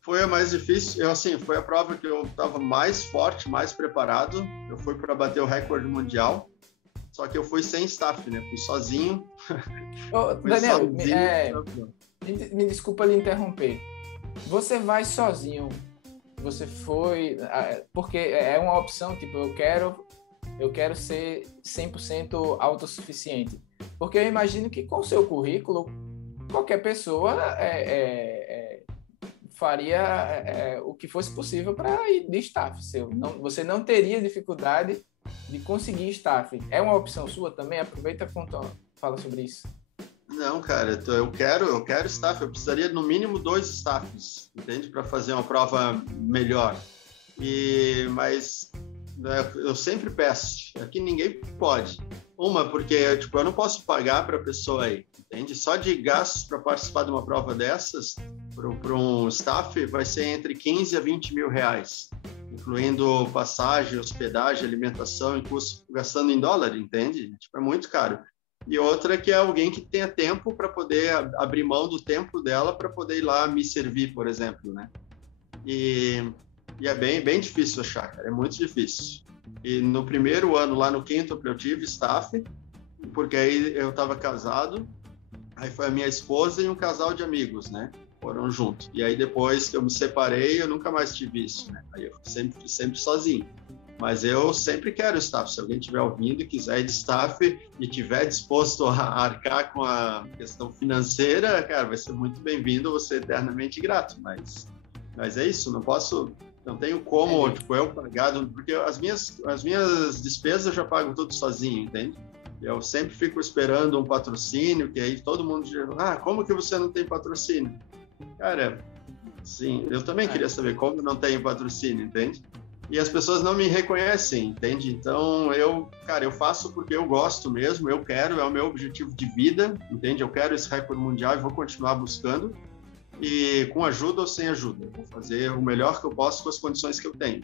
foi a mais difícil, foi a prova que eu estava mais forte, mais preparado, eu fui para bater o recorde mundial, só que eu fui sem staff, né, fui sozinho. Daniel, me desculpa lhe interromper, você vai sozinho, você foi, porque é uma opção, tipo, eu quero ser 100% autossuficiente, porque eu imagino que com o seu currículo, qualquer pessoa faria o que fosse possível para ir de staff seu. Você não teria dificuldade de conseguir staff. É uma opção sua também? Aproveita e fala sobre isso. Não, cara, eu quero staff. Eu precisaria no mínimo 2 staffs, entende? Para fazer uma prova melhor. Mas eu sempre peço. Aqui ninguém pode. Porque eu não posso pagar para a pessoa aí, entende? Só de gastos para participar de uma prova dessas, para um staff, vai ser entre 15 a 20 mil reais, incluindo passagem, hospedagem, alimentação e custo, gastando em dólar, entende? É muito caro. E outra que é alguém que tenha tempo para poder abrir mão do tempo dela para poder ir lá me servir, por exemplo, né? E é bem difícil achar, cara, é muito difícil. E no primeiro ano, lá no quíntuplo, eu tive staff, porque aí eu estava casado, aí foi a minha esposa e um casal de amigos, né? Foram juntos. E aí depois que eu me separei, eu nunca mais tive isso, né? Aí eu sempre sozinho. Mas eu sempre quero staff. Se alguém estiver ouvindo e quiser ir de staff e estiver disposto a arcar com a questão financeira, cara, vai ser muito bem-vindo, vou ser eternamente grato. Mas é isso, não tenho como, eu pagar, porque as minhas despesas eu já pago tudo sozinho, entende? Eu sempre fico esperando um patrocínio, que aí todo mundo diz, como que você não tem patrocínio? Cara, sim, eu também queria saber como não tenho patrocínio, entende? E as pessoas não me reconhecem, entende? Então, eu faço porque eu gosto mesmo, eu quero, é o meu objetivo de vida, entende? Eu quero esse recorde mundial e vou continuar buscando. E com ajuda ou sem ajuda, eu vou fazer o melhor que eu posso com as condições que eu tenho,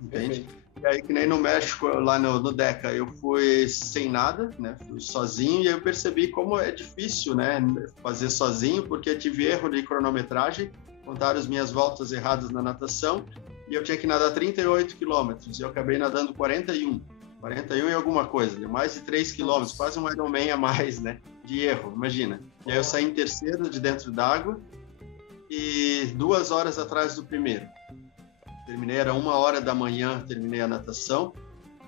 entende? Perfeito. E aí, que nem no México, lá no DECA, eu fui sem nada, né? Fui sozinho e aí eu percebi como é difícil, né? Fazer sozinho, porque tive erro de cronometragem, contaram as minhas voltas erradas na natação e eu tinha que nadar 38 quilômetros e eu acabei nadando 41 e alguma coisa, deu mais de 3 quilômetros, quase um Ironman a mais, né? De erro, imagina. E aí eu saí em terceiro de dentro d'água e 2 horas atrás do primeiro. Terminei, era 1h da manhã, terminei a natação,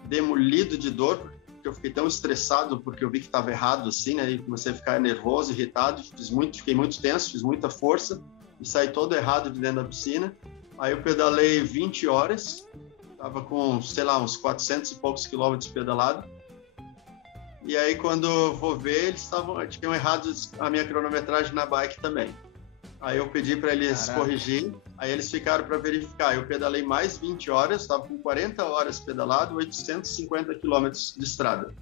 demolido de dor, porque eu fiquei tão estressado, porque eu vi que estava errado, assim, né, e comecei a ficar nervoso, irritado, fiquei muito tenso, fiz muita força, e saí todo errado de dentro da piscina, Aí eu pedalei 20 horas, tava com, sei lá, uns 400 e poucos quilômetros pedalado. E aí, quando eu vou ver, eles tinham errado a minha cronometragem na bike também. Aí eu pedi para eles corrigir, aí eles ficaram para verificar. Eu pedalei mais 20 horas, estava com 40 horas pedalado, 850 quilômetros de estrada.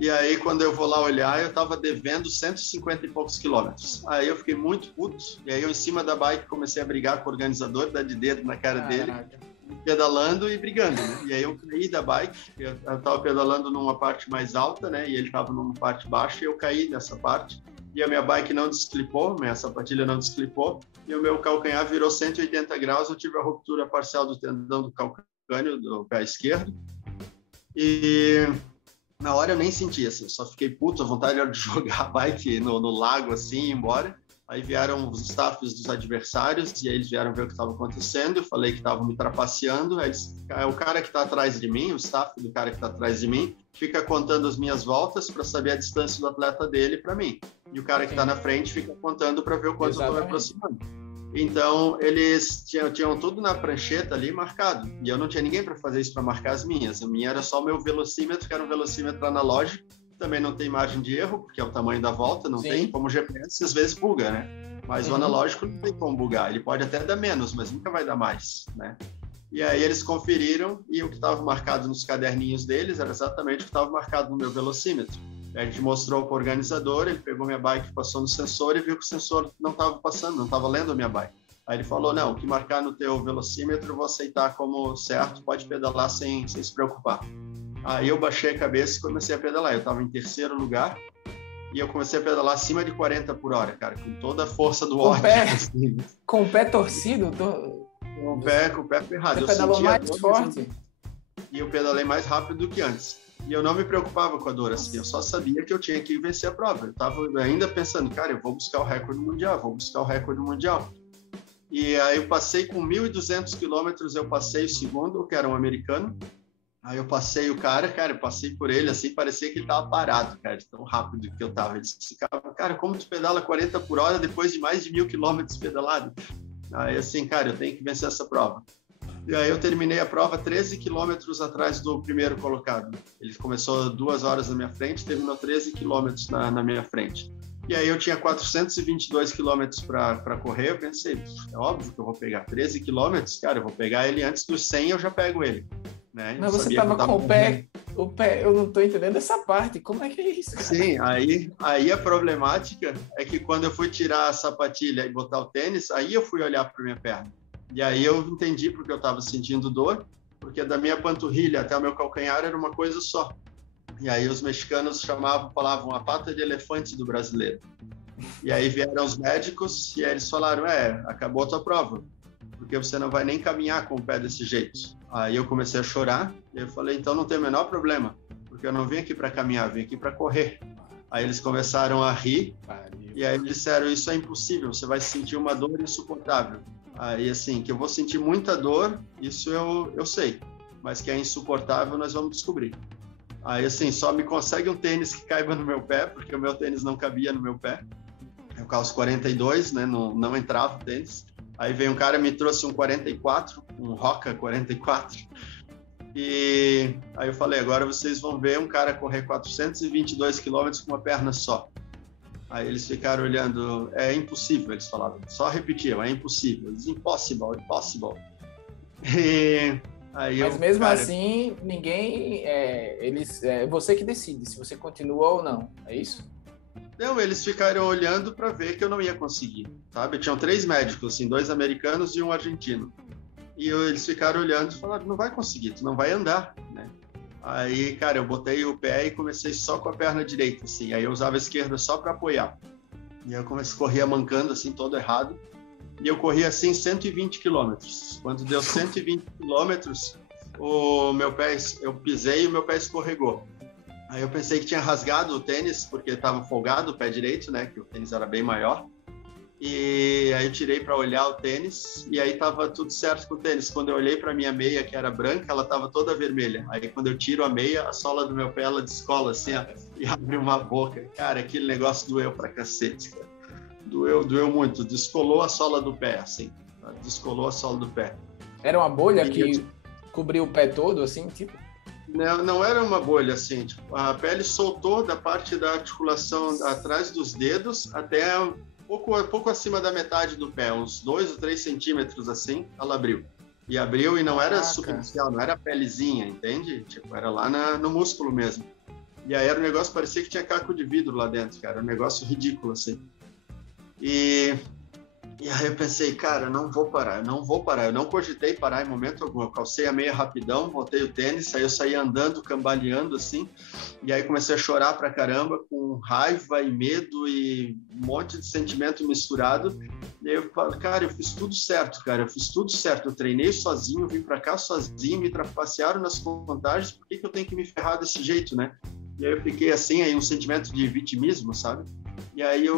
E aí, quando eu vou lá olhar, eu estava devendo 150 e poucos quilômetros. Aí eu fiquei muito puto, e aí eu, em cima da bike, comecei a brigar com o organizador, dar de dedo na cara dele, pedalando e brigando, né? E aí eu caí da bike, eu estava pedalando numa parte mais alta, né? E ele estava numa parte baixa, e eu caí nessa parte. E a minha bike não desclipou, minha sapatilha não desclipou, e o meu calcanhar virou 180 graus, eu tive a ruptura parcial do tendão do calcâneo, do pé esquerdo, e na hora eu nem senti, assim, só fiquei puto, a vontade era de jogar a bike no lago, assim, e ir embora. Aí vieram os staffs dos adversários, e aí eles vieram ver o que estava acontecendo, eu falei que estavam me trapaceando, aí o cara que está atrás de mim, o staff do cara que está atrás de mim, fica contando as minhas voltas para saber a distância do atleta dele para mim. E o cara que está na frente fica contando para ver o quanto eu estou me aproximando. Então, eles tinham tudo na prancheta ali marcado. E eu não tinha ninguém para fazer isso, para marcar as minhas. A minha era só o meu velocímetro, que era um velocímetro analógico. Também não tem margem de erro, porque é o tamanho da volta, não tem. Como o GPS, às vezes buga, né? Mas o analógico não tem como bugar. Ele pode até dar menos, mas nunca vai dar mais, né? E aí eles conferiram, e o que estava marcado nos caderninhos deles era exatamente o que estava marcado no meu velocímetro. A gente mostrou para o organizador, ele pegou minha bike, passou no sensor e viu que o sensor não estava passando, não estava lendo a minha bike. Aí ele falou, não, o que marcar no teu velocímetro eu vou aceitar como certo, pode pedalar sem se preocupar. Aí eu baixei a cabeça e comecei a pedalar. Eu estava em terceiro lugar e eu comecei a pedalar acima de 40 por hora, cara, com toda a força do ódio. Assim. Com o pé torcido? Com o pé ferrado. Você pedalou mais forte? E eu pedalei mais rápido do que antes. E eu não me preocupava com a dor, assim, eu só sabia que eu tinha que vencer a prova. Eu estava ainda pensando, cara, eu vou buscar o recorde mundial, E aí eu passei com 1.200 quilômetros, eu passei o segundo, que era um americano. Aí eu passei o cara, eu passei por ele, assim, parecia que ele estava parado, cara, de tão rápido que eu estava. Ele disse, cara, como tu pedala 40 por hora depois de mais de 1.000 quilômetros pedalado? Aí, assim, cara, eu tenho que vencer essa prova. E aí eu terminei a prova 13 quilômetros atrás do primeiro colocado. Ele começou 2 horas na minha frente, terminou 13 quilômetros na minha frente. E aí eu tinha 422 quilômetros para correr, eu pensei, é óbvio que eu vou pegar 13 quilômetros, cara, eu vou pegar ele antes dos 100, eu já pego ele. Né? Mas você estava com o pé, eu não estou entendendo essa parte, como é que é isso, cara? Sim, aí a problemática é que quando eu fui tirar a sapatilha e botar o tênis, aí eu fui olhar para minha perna. E aí eu entendi porque eu estava sentindo dor, porque da minha panturrilha até o meu calcanhar era uma coisa só. E aí os mexicanos falavam a pata de elefante do brasileiro. E aí vieram os médicos e aí eles falaram, acabou a tua prova, porque você não vai nem caminhar com o pé desse jeito. Aí eu comecei a chorar e eu falei, então não tem o menor problema, porque eu não vim aqui para caminhar, vim aqui para correr. Aí eles começaram a rir e aí eles disseram, isso é impossível, você vai sentir uma dor insuportável. Aí assim, que eu vou sentir muita dor, isso eu sei, mas que é insuportável nós vamos descobrir. Aí assim, só me consegue um tênis que caiba no meu pé, porque o meu tênis não cabia no meu pé. Eu calço 42, né, não entrava o tênis. Aí veio um cara e me trouxe um 44, um Roca 44. E aí eu falei, agora vocês vão ver um cara correr 422 quilômetros com uma perna só. Aí eles ficaram olhando, é impossível, eles falavam. Só repetiam, é impossível. Eles, impossible. E aí mas mesmo assim, ninguém... é você que decide se você continua ou não, é isso? Não, eles ficaram olhando para ver que eu não ia conseguir, sabe? Tinham 3 médicos, assim, 2 americanos e um argentino. E eles ficaram olhando e falaram, não vai conseguir, tu não vai andar, né? Aí, cara, eu botei o pé e comecei só com a perna direita, assim. Aí eu usava a esquerda só para apoiar. E aí eu corria mancando, assim, todo errado. E eu corria, assim, 120 quilômetros. Quando deu 120 quilômetros, o meu pé, eu pisei e o meu pé escorregou. Aí eu pensei que tinha rasgado o tênis, porque estava folgado o pé direito, né? Que o tênis era bem maior. E aí eu tirei para olhar o tênis e aí estava tudo certo com o tênis. Quando eu olhei para minha meia, que era branca, ela estava toda vermelha. Aí quando eu tiro a meia, a sola do meu pé, ela descola assim, ó, e abre uma boca. Cara, aquele negócio doeu pra cacete, cara. Doeu muito. Descolou a sola do pé, assim. descolou a sola do pé. Era uma bolha que cobriu o pé todo, assim, tipo? Não era uma bolha, assim, tipo, a pele soltou da parte da articulação atrás dos dedos até pouco acima da metade do pé, uns 2 ou 3 centímetros, assim, ela abriu. E abriu e não era superficial, não era pelezinha, entende? Tipo, era lá no músculo mesmo. E aí era um negócio, parecia que tinha caco de vidro lá dentro, cara, um negócio ridículo, assim. E aí eu pensei, cara, eu não vou parar. Eu não cogitei parar em momento algum. Eu calcei a meia rapidão, botei o tênis, aí eu saí andando, cambaleando assim, e aí comecei a chorar pra caramba, com raiva e medo e um monte de sentimento misturado. E aí eu falo, cara, eu fiz tudo certo, cara, eu fiz tudo certo. Eu treinei sozinho, vim pra cá sozinho, me trapacearam nas contagens, por que eu tenho que me ferrar desse jeito, né? E aí eu fiquei assim, aí um sentimento de vitimismo, sabe? E aí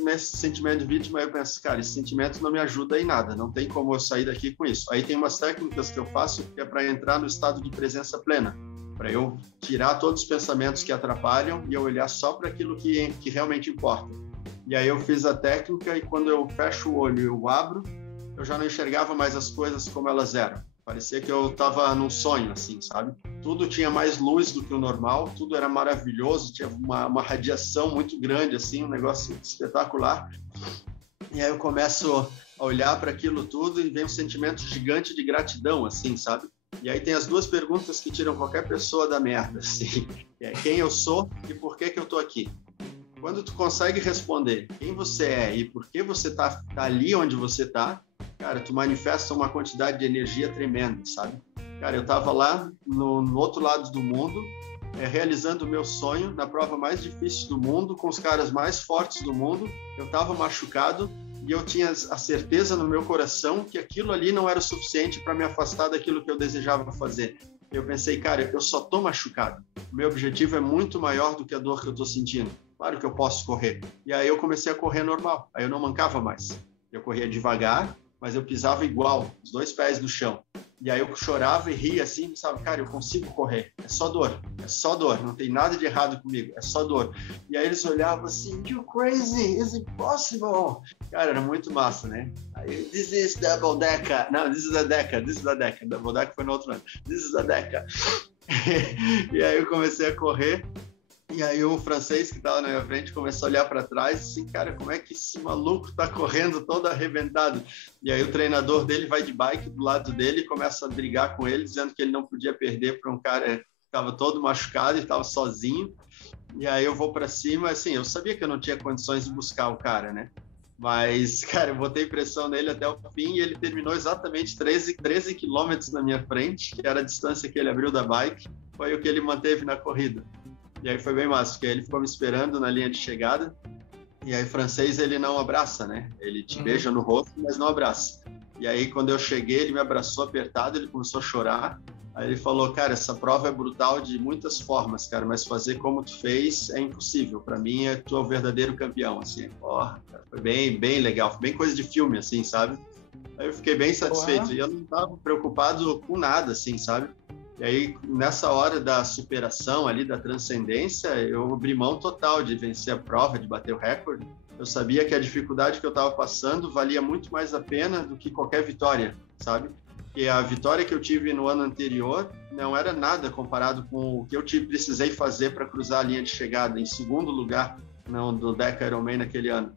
nesse sentimento de vítima, eu penso, cara, esse sentimento não me ajuda em nada, não tem como eu sair daqui com isso. Aí tem umas técnicas que eu faço que é para entrar no estado de presença plena, para eu tirar todos os pensamentos que atrapalham e eu olhar só para aquilo que realmente importa. E aí eu fiz a técnica e quando eu fecho o olho e eu abro, eu já não enxergava mais as coisas como elas eram. Parecia que eu estava num sonho, assim, sabe? Tudo tinha mais luz do que o normal, tudo era maravilhoso, tinha uma radiação muito grande, assim, um negócio espetacular. E aí eu começo a olhar para aquilo tudo e vem um sentimento gigante de gratidão, assim, sabe? E aí tem as duas perguntas que tiram qualquer pessoa da merda, assim. É quem eu sou e por que eu tô aqui. Quando tu consegue responder quem você é e por que você tá ali onde você tá, cara, tu manifesta uma quantidade de energia tremenda, sabe? Cara, eu tava lá no outro lado do mundo, realizando o meu sonho na prova mais difícil do mundo, com os caras mais fortes do mundo. Eu tava machucado e eu tinha a certeza no meu coração que aquilo ali não era o suficiente para me afastar daquilo que eu desejava fazer. Eu pensei, cara, eu só tô machucado. O meu objetivo é muito maior do que a dor que eu tô sentindo. Claro que eu posso correr. E aí eu comecei a correr normal. Aí eu não mancava mais. Eu corria devagar, mas eu pisava igual, os 2 pés no chão. E aí eu chorava e ria assim, sabe? Cara, eu consigo correr. É só dor. Não tem nada de errado comigo. É só dor. E aí eles olhavam assim, you crazy, it's impossible. Cara, era muito massa, né? Aí, this is double decker. Não, this is a decker. Double decker foi no outro ano. This is a decker. E aí eu comecei a correr. E aí o francês que estava na minha frente começou a olhar para trás e assim, cara, como é que esse maluco tá correndo todo arrebentado? E aí o treinador dele vai de bike do lado dele e começa a brigar com ele, dizendo que ele não podia perder para um cara que estava todo machucado e estava sozinho. E aí eu vou para cima, assim, eu sabia que eu não tinha condições de buscar o cara, né? Mas, cara, eu botei pressão nele até o fim e ele terminou exatamente 13 quilômetros na minha frente, que era a distância que ele abriu da bike, foi o que ele manteve na corrida. E aí foi bem massa, porque ele ficou me esperando na linha de chegada. E aí o francês, ele não abraça, né? Ele te beija no rosto, mas não abraça. E aí quando eu cheguei, ele me abraçou apertado, ele começou a chorar. Aí ele falou, cara, essa prova é brutal de muitas formas, cara, mas fazer como tu fez é impossível. Para mim, tu é o verdadeiro campeão, assim. Porra, cara, foi bem legal, foi bem coisa de filme, assim, sabe? Aí eu fiquei bem satisfeito. E eu não tava preocupado com nada, assim, sabe? E aí, nessa hora da superação ali, da transcendência, eu abri mão total de vencer a prova, de bater o recorde. Eu sabia que a dificuldade que eu estava passando valia muito mais a pena do que qualquer vitória, sabe? E a vitória que eu tive no ano anterior não era nada comparado com o que eu precisei fazer para cruzar a linha de chegada, em segundo lugar do Dakar Ironman naquele ano.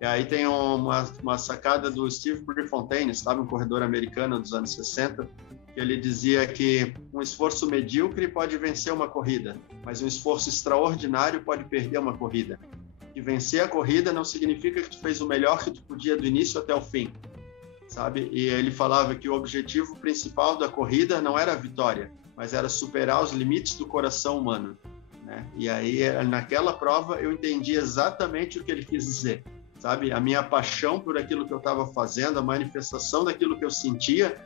E aí tem uma sacada do Steve Prefontaine, sabe? Um corredor americano dos anos 60, que ele dizia que um esforço medíocre pode vencer uma corrida, mas um esforço extraordinário pode perder uma corrida. E vencer a corrida não significa que tu fez o melhor que tu podia do início até o fim, sabe? E ele falava que o objetivo principal da corrida não era a vitória, mas era superar os limites do coração humano, né? E aí, naquela prova, eu entendi exatamente o que ele quis dizer, sabe? A minha paixão por aquilo que eu estava fazendo, a manifestação daquilo que eu sentia,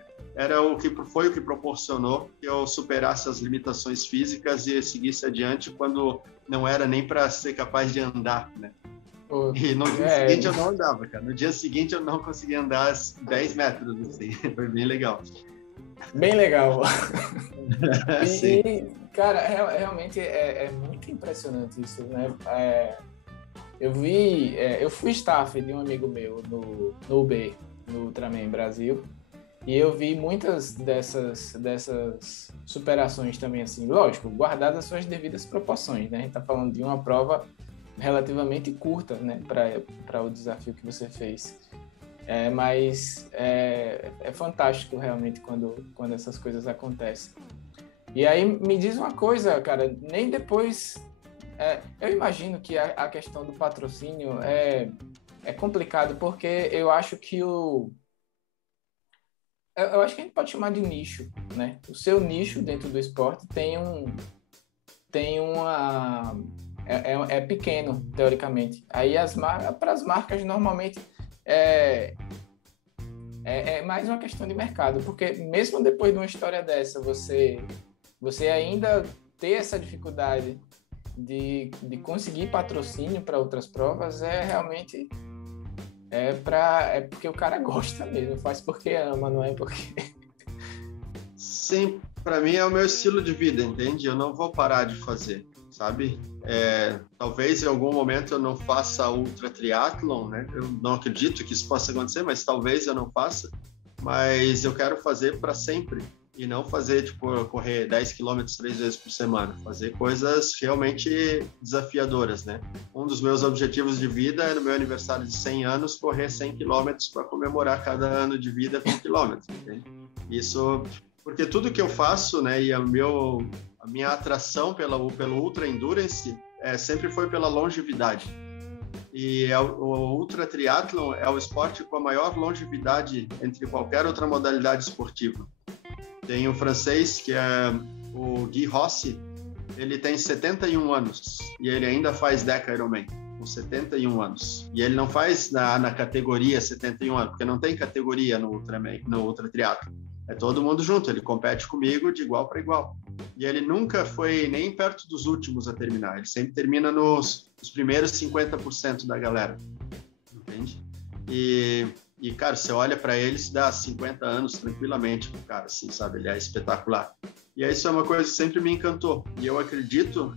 foi o que proporcionou que eu superasse as limitações físicas e seguisse adiante quando não era nem para ser capaz de andar, né? E no dia seguinte eu não andava, cara. No dia seguinte eu não conseguia andar 10 metros, assim. Foi bem legal. Bem legal. Sim. E, cara, realmente é muito impressionante isso, né? Eu fui staff de um amigo meu no UB. no Ultraman Brasil. E eu vi muitas dessas superações também, assim, lógico, guardadas as suas devidas proporções, né? A gente está falando de uma prova relativamente curta, né, para o desafio que você fez. Mas é fantástico realmente quando essas coisas acontecem. E aí me diz uma coisa, cara, nem depois... eu imagino que a questão do patrocínio é complicado, porque eu acho que eu acho que a gente pode chamar de nicho, né? O seu nicho dentro do esporte é pequeno, teoricamente. Aí para as marcas, normalmente, é mais uma questão de mercado, porque mesmo depois de uma história dessa, você ainda ter essa dificuldade de conseguir patrocínio para outras provas realmente porque o cara gosta mesmo, faz porque ama, não é porque... Sim, para mim é o meu estilo de vida, entende? Eu não vou parar de fazer, sabe? Talvez em algum momento eu não faça ultra triatlon, né? Eu não acredito que isso possa acontecer, mas talvez eu não faça. Mas eu quero fazer para sempre e não fazer, tipo, correr 10 quilômetros 3 vezes por semana. Fazer coisas realmente desafiadoras, né? Um dos meus objetivos de vida é, no meu aniversário de 100 anos, correr 100 quilômetros para comemorar cada ano de vida com quilômetros, entende? Isso... Porque tudo que eu faço, né, e a minha atração pelo Ultra Endurance sempre foi pela longevidade. E o Ultra Triathlon é o esporte com a maior longevidade entre qualquer outra modalidade esportiva. Tem o francês, que é o Guy Rossi, ele tem 71 anos e ele ainda faz Deca Ironman, com 71 anos. E ele não faz na categoria 71 anos, porque não tem categoria no Ultra Triathlon. É todo mundo junto, ele compete comigo de igual para igual. E ele nunca foi nem perto dos últimos a terminar, ele sempre termina nos primeiros 50% da galera, entende? E, cara, você olha para ele, se dá 50 anos tranquilamente, cara, assim, sabe? Ele é espetacular. E isso é uma coisa que sempre me encantou. E eu acredito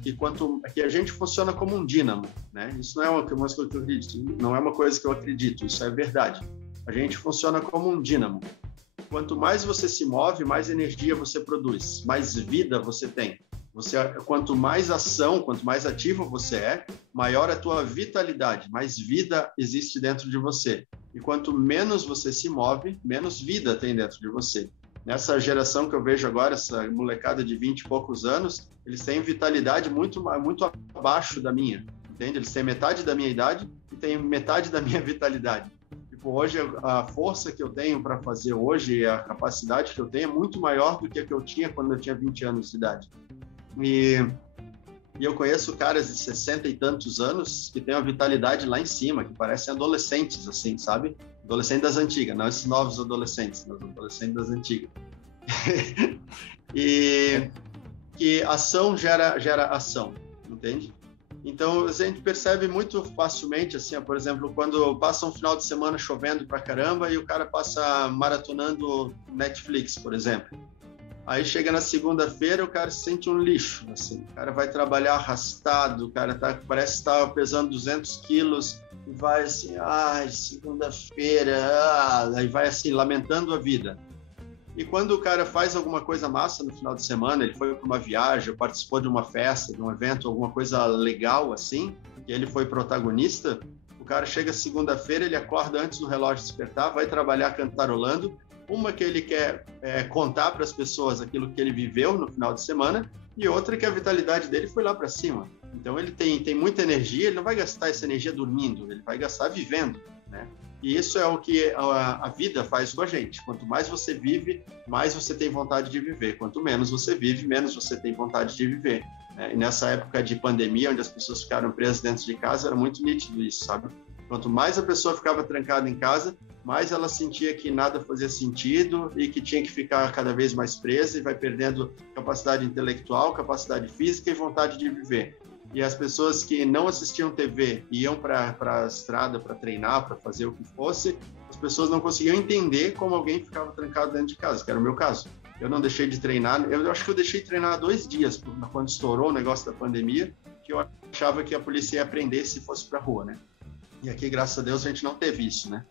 que a gente funciona como um dínamo, né? Isso não é uma coisa que eu acredito, não é uma coisa que eu acredito, isso é verdade. A gente funciona como um dínamo. Quanto mais você se move, mais energia você produz, mais vida você tem. Quanto mais ação, quanto mais ativo você é, maior a tua vitalidade, mais vida existe dentro de você. E quanto menos você se move, menos vida tem dentro de você. Nessa geração que eu vejo agora, essa molecada de 20 e poucos anos, eles têm vitalidade muito abaixo da minha, entende? Eles têm metade da minha idade e têm metade da minha vitalidade. Tipo, hoje, a força que eu tenho para fazer hoje, a capacidade que eu tenho é muito maior do que a que eu tinha quando eu tinha 20 anos de idade. E eu conheço caras de 60 e tantos anos que têm uma vitalidade lá em cima, que parecem adolescentes, assim, sabe? Adolescentes das antigas, não esses novos adolescentes, mas adolescentes das antigas. E que ação gera ação, entende? Então, a gente percebe muito facilmente, assim, por exemplo, quando passa um final de semana chovendo pra caramba e o cara passa maratonando Netflix, por exemplo. Aí chega na segunda-feira, o cara se sente um lixo, assim. O cara vai trabalhar arrastado, o cara parece estar pesando 200 quilos e vai assim, segunda-feira, aí vai assim, lamentando a vida. E quando o cara faz alguma coisa massa no final de semana, ele foi para uma viagem, participou de uma festa, de um evento, alguma coisa legal assim, e ele foi protagonista, o cara chega segunda-feira, ele acorda antes do relógio despertar, vai trabalhar cantarolando, uma que ele quer contar para as pessoas aquilo que ele viveu no final de semana, e outra que a vitalidade dele foi lá para cima. Então ele tem muita energia, ele não vai gastar essa energia dormindo, ele vai gastar vivendo, né? E isso é o que a vida faz com a gente. Quanto mais você vive, mais você tem vontade de viver. Quanto menos você vive, menos você tem vontade de viver. E nessa época de pandemia, onde as pessoas ficaram presas dentro de casa, era muito nítido isso, sabe? Quanto mais a pessoa ficava trancada em casa, mais ela sentia que nada fazia sentido e que tinha que ficar cada vez mais presa e vai perdendo capacidade intelectual, capacidade física e vontade de viver. E as pessoas que não assistiam TV e iam para a estrada para treinar, para fazer o que fosse, as pessoas não conseguiam entender como alguém ficava trancado dentro de casa, que era o meu caso. Eu não deixei de treinar, eu acho que eu deixei de treinar 2 dias, quando estourou o negócio da pandemia, que eu achava que a polícia ia prender se fosse para a rua, né? E aqui, graças a Deus, a gente não teve isso, né?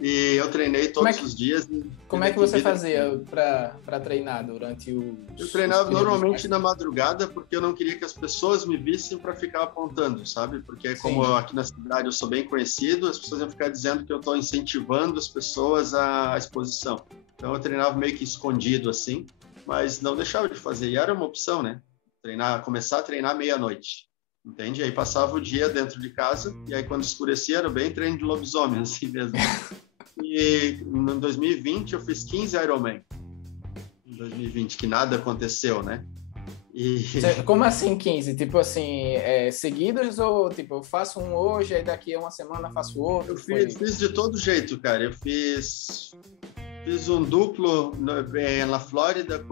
E eu treinei todos os dias. Como é que você fazia para treinar durante Eu treinava normalmente na madrugada, porque eu não queria que as pessoas me vissem para ficar apontando, sabe? Porque como aqui na cidade eu sou bem conhecido, as pessoas iam ficar dizendo que eu estou incentivando as pessoas à exposição. Então eu treinava meio que escondido assim, mas não deixava de fazer. E era uma opção, né? Começar a treinar meia-noite. Entende? Aí passava o dia dentro de casa, e aí quando escurecia era bem treino de lobisomem, assim mesmo. E em 2020 eu fiz 15 Ironman. Em 2020, que nada aconteceu, né? E... Como assim 15? Tipo assim, seguidos ou tipo, eu faço um hoje, aí daqui a uma semana faço outro? Eu fiz de todo jeito, cara. Eu fiz um duplo na Flórida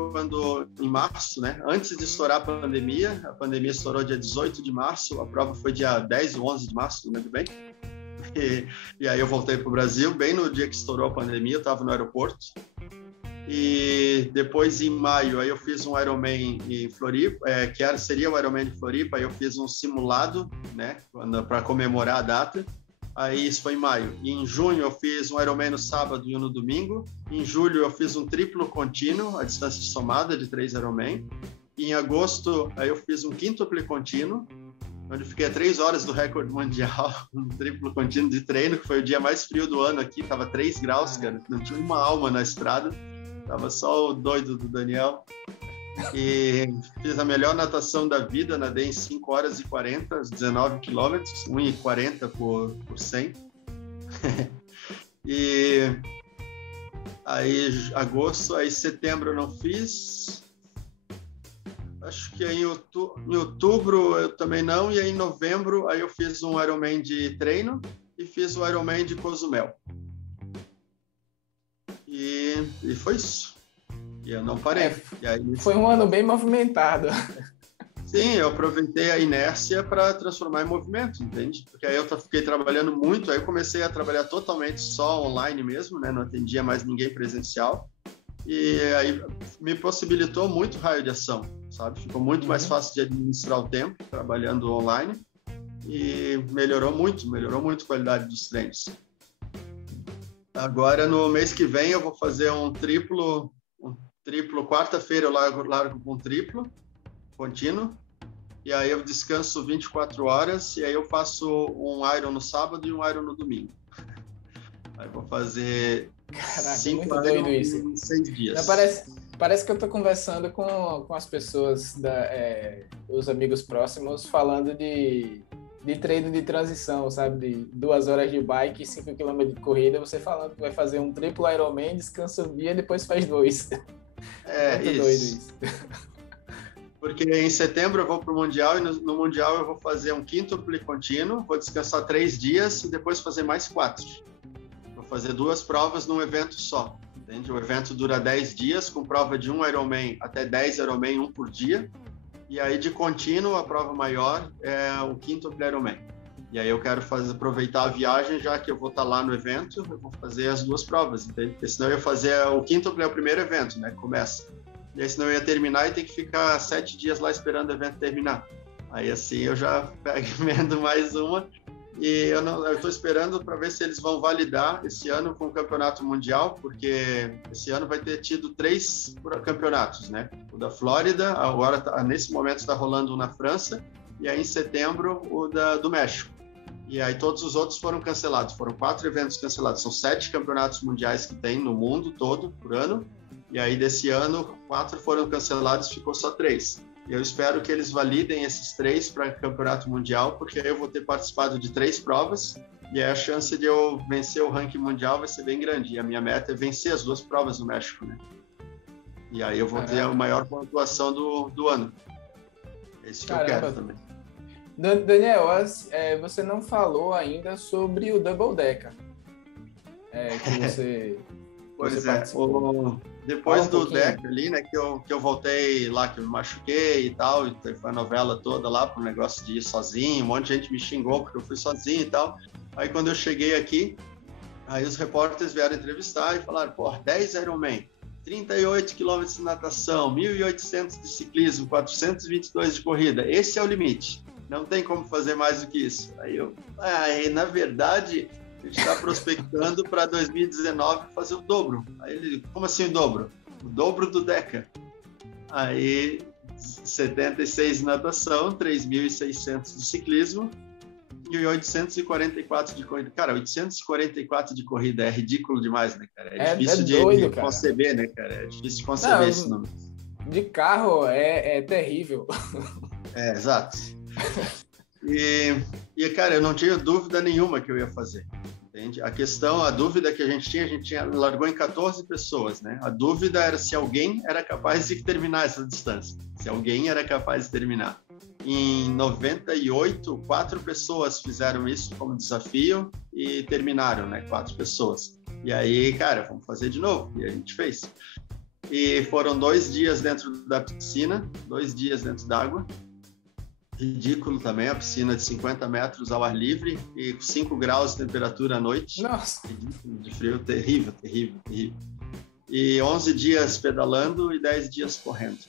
em março, né? Antes de estourar a pandemia estourou dia 18 de março, a prova foi dia 10 ou 11 de março, não lembro bem. E aí eu voltei para o Brasil, bem no dia que estourou a pandemia, eu estava no aeroporto. E depois, em maio, aí eu fiz um Ironman em Floripa, seria o Ironman de Floripa, aí eu fiz um simulado, né? Para comemorar a data. Aí isso foi em maio. E em junho eu fiz um Ironman no sábado e um no domingo. Em julho eu fiz um triplo contínuo, a distância somada de 3 Ironman. E em agosto aí eu fiz um quíntuple contínuo, onde eu fiquei a 3 horas do recorde mundial, um triplo contínuo de treino, que foi o dia mais frio do ano aqui, tava 3 graus, cara, não tinha uma alma na estrada, tava só o doido do Daniel. E fiz a melhor natação da vida, nadei em 5 horas e 40, 19 quilômetros, 1,40 por 100. E aí agosto, aí setembro eu não fiz. Acho que aí em outubro eu também não, e aí em novembro aí eu fiz um Ironman de treino e fiz o Ironman de Cozumel. E foi isso. E eu não parei. E aí, foi um ano bem movimentado. Sim, eu aproveitei a inércia para transformar em movimento, entende? Porque aí eu fiquei trabalhando muito, aí eu comecei a trabalhar totalmente só online mesmo, né? Não atendia mais ninguém presencial. E aí me possibilitou muito raio de ação, sabe? Ficou muito mais fácil de administrar o tempo trabalhando online e melhorou muito a qualidade dos treinos. Agora, no mês que vem, eu vou fazer um triplo, quarta-feira eu largo com triplo contínuo, e aí eu descanso 24 horas, e aí eu faço um Iron no sábado e um Iron no domingo. Aí vou fazer 5 Iron em 6 dias. Parece que eu tô conversando com as pessoas, os amigos próximos, falando de treino de transição, sabe? De 2 horas de bike e 5 km de corrida, você falando que vai fazer um triplo Ironman, descansa um dia e depois faz 2. Muito doido isso. Porque em setembro eu vou para o Mundial, e no Mundial eu vou fazer um quíntuple contínuo, vou descansar 3 dias e depois fazer mais 4. Vou fazer 2 provas num evento só, entende? O evento dura 10 dias, com prova de 1 Ironman até 10 Ironman, 1 por dia. E aí de contínuo, a prova maior é o quíntuple Ironman. E aí eu quero aproveitar a viagem, já que eu vou estar lá no evento, eu vou fazer as 2 provas, entende? Porque senão eu ia fazer o quíntuple é o primeiro evento, né? Começa. E aí senão eu ia terminar e ter que ficar 7 dias lá esperando o evento terminar. Aí assim eu já emendo mais uma. E eu estou esperando para ver se eles vão validar esse ano com o campeonato mundial, porque esse ano vai ter tido 3 campeonatos, né? O da Flórida, agora nesse momento está rolando um na França, e aí em setembro o do México. E aí todos os outros foram cancelados, foram 4 eventos cancelados, são 7 campeonatos mundiais que tem no mundo todo por ano, e aí desse ano 4 foram cancelados, ficou só 3. E eu espero que eles validem esses 3 para o campeonato mundial, porque aí eu vou ter participado de 3 provas, e aí a chance de eu vencer o ranking mundial vai ser bem grande. E a minha meta é vencer as 2 provas no México, né? E aí eu vou ter a maior pontuação do ano. É isso que eu quero também. Daniel, você não falou ainda sobre o Double Decker. Que você... Pois é, depois do Decker ali, né, que eu voltei lá, que eu me machuquei e tal, e foi a novela toda lá pro negócio de ir sozinho, um monte de gente me xingou porque eu fui sozinho e tal. Aí quando eu cheguei aqui, aí os repórteres vieram entrevistar e falaram, 10 Ironman, 38 quilômetros de natação, 1.800 de ciclismo, 422 de corrida, esse é o limite. Não tem como fazer mais do que isso. Aí na verdade, a gente está prospectando para 2019 fazer o dobro. Aí ele, como assim o dobro? O dobro do Deca. Aí 76 de natação, 3.600 de ciclismo e 844 de corrida. Cara, 844 de corrida é ridículo demais, né, cara? É difícil doido, de conceber, né, cara? É difícil de conceber esse número. De carro é terrível. Exato. E, cara, eu não tinha dúvida nenhuma que eu ia fazer, entende? A dúvida que a gente largou em 14 pessoas, né? A dúvida era se alguém era capaz de terminar essa distância, se alguém era capaz de terminar. Em 98, 4 pessoas fizeram isso como desafio e terminaram, né? 4 pessoas. E aí, cara, vamos fazer de novo. E a gente fez. E foram 2 dias dentro da piscina, 2 dias dentro d'água. Ridículo também, a piscina de 50 metros ao ar livre e 5 graus de temperatura à noite. Nossa! Ridículo de frio, terrível, terrível, terrível. E 11 dias pedalando e 10 dias correndo.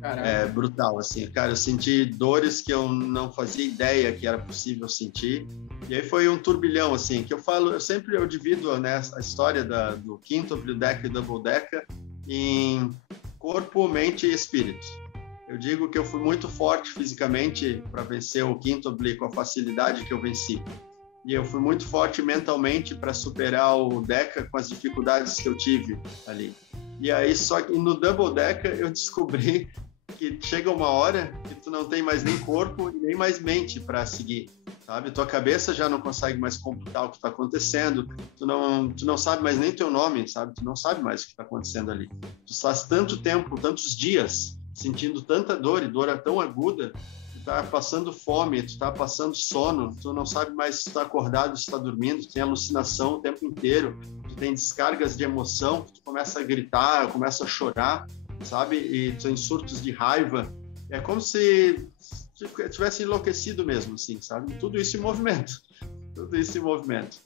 Caramba. É brutal, assim. Cara, eu senti dores que eu não fazia ideia que era possível sentir. E aí foi um turbilhão, assim, que eu divido, né, a história do quíntuple, deca e double deca em corpo, mente e espírito. Eu digo que eu fui muito forte fisicamente para vencer o quíntuple com a facilidade que eu venci. E eu fui muito forte mentalmente para superar o deca com as dificuldades que eu tive ali. E aí, só que no double deca eu descobri que chega uma hora que tu não tem mais nem corpo e nem mais mente para seguir, sabe? Tua cabeça já não consegue mais computar o que está acontecendo, tu não sabe mais nem teu nome, sabe? Tu não sabe mais o que está acontecendo ali. Tu estás tanto tempo, tantos dias, sentindo tanta dor e dor tão aguda, tu tá passando fome, tu tá passando sono, tu não sabe mais se tu tá acordado, se tu tá dormindo, tu tem alucinação o tempo inteiro, tu tem descargas de emoção, tu começa a gritar, começa a chorar, sabe? E tu tem surtos de raiva. É como se tivesse enlouquecido mesmo, assim, sabe? Tudo isso em movimento. Tudo isso em movimento.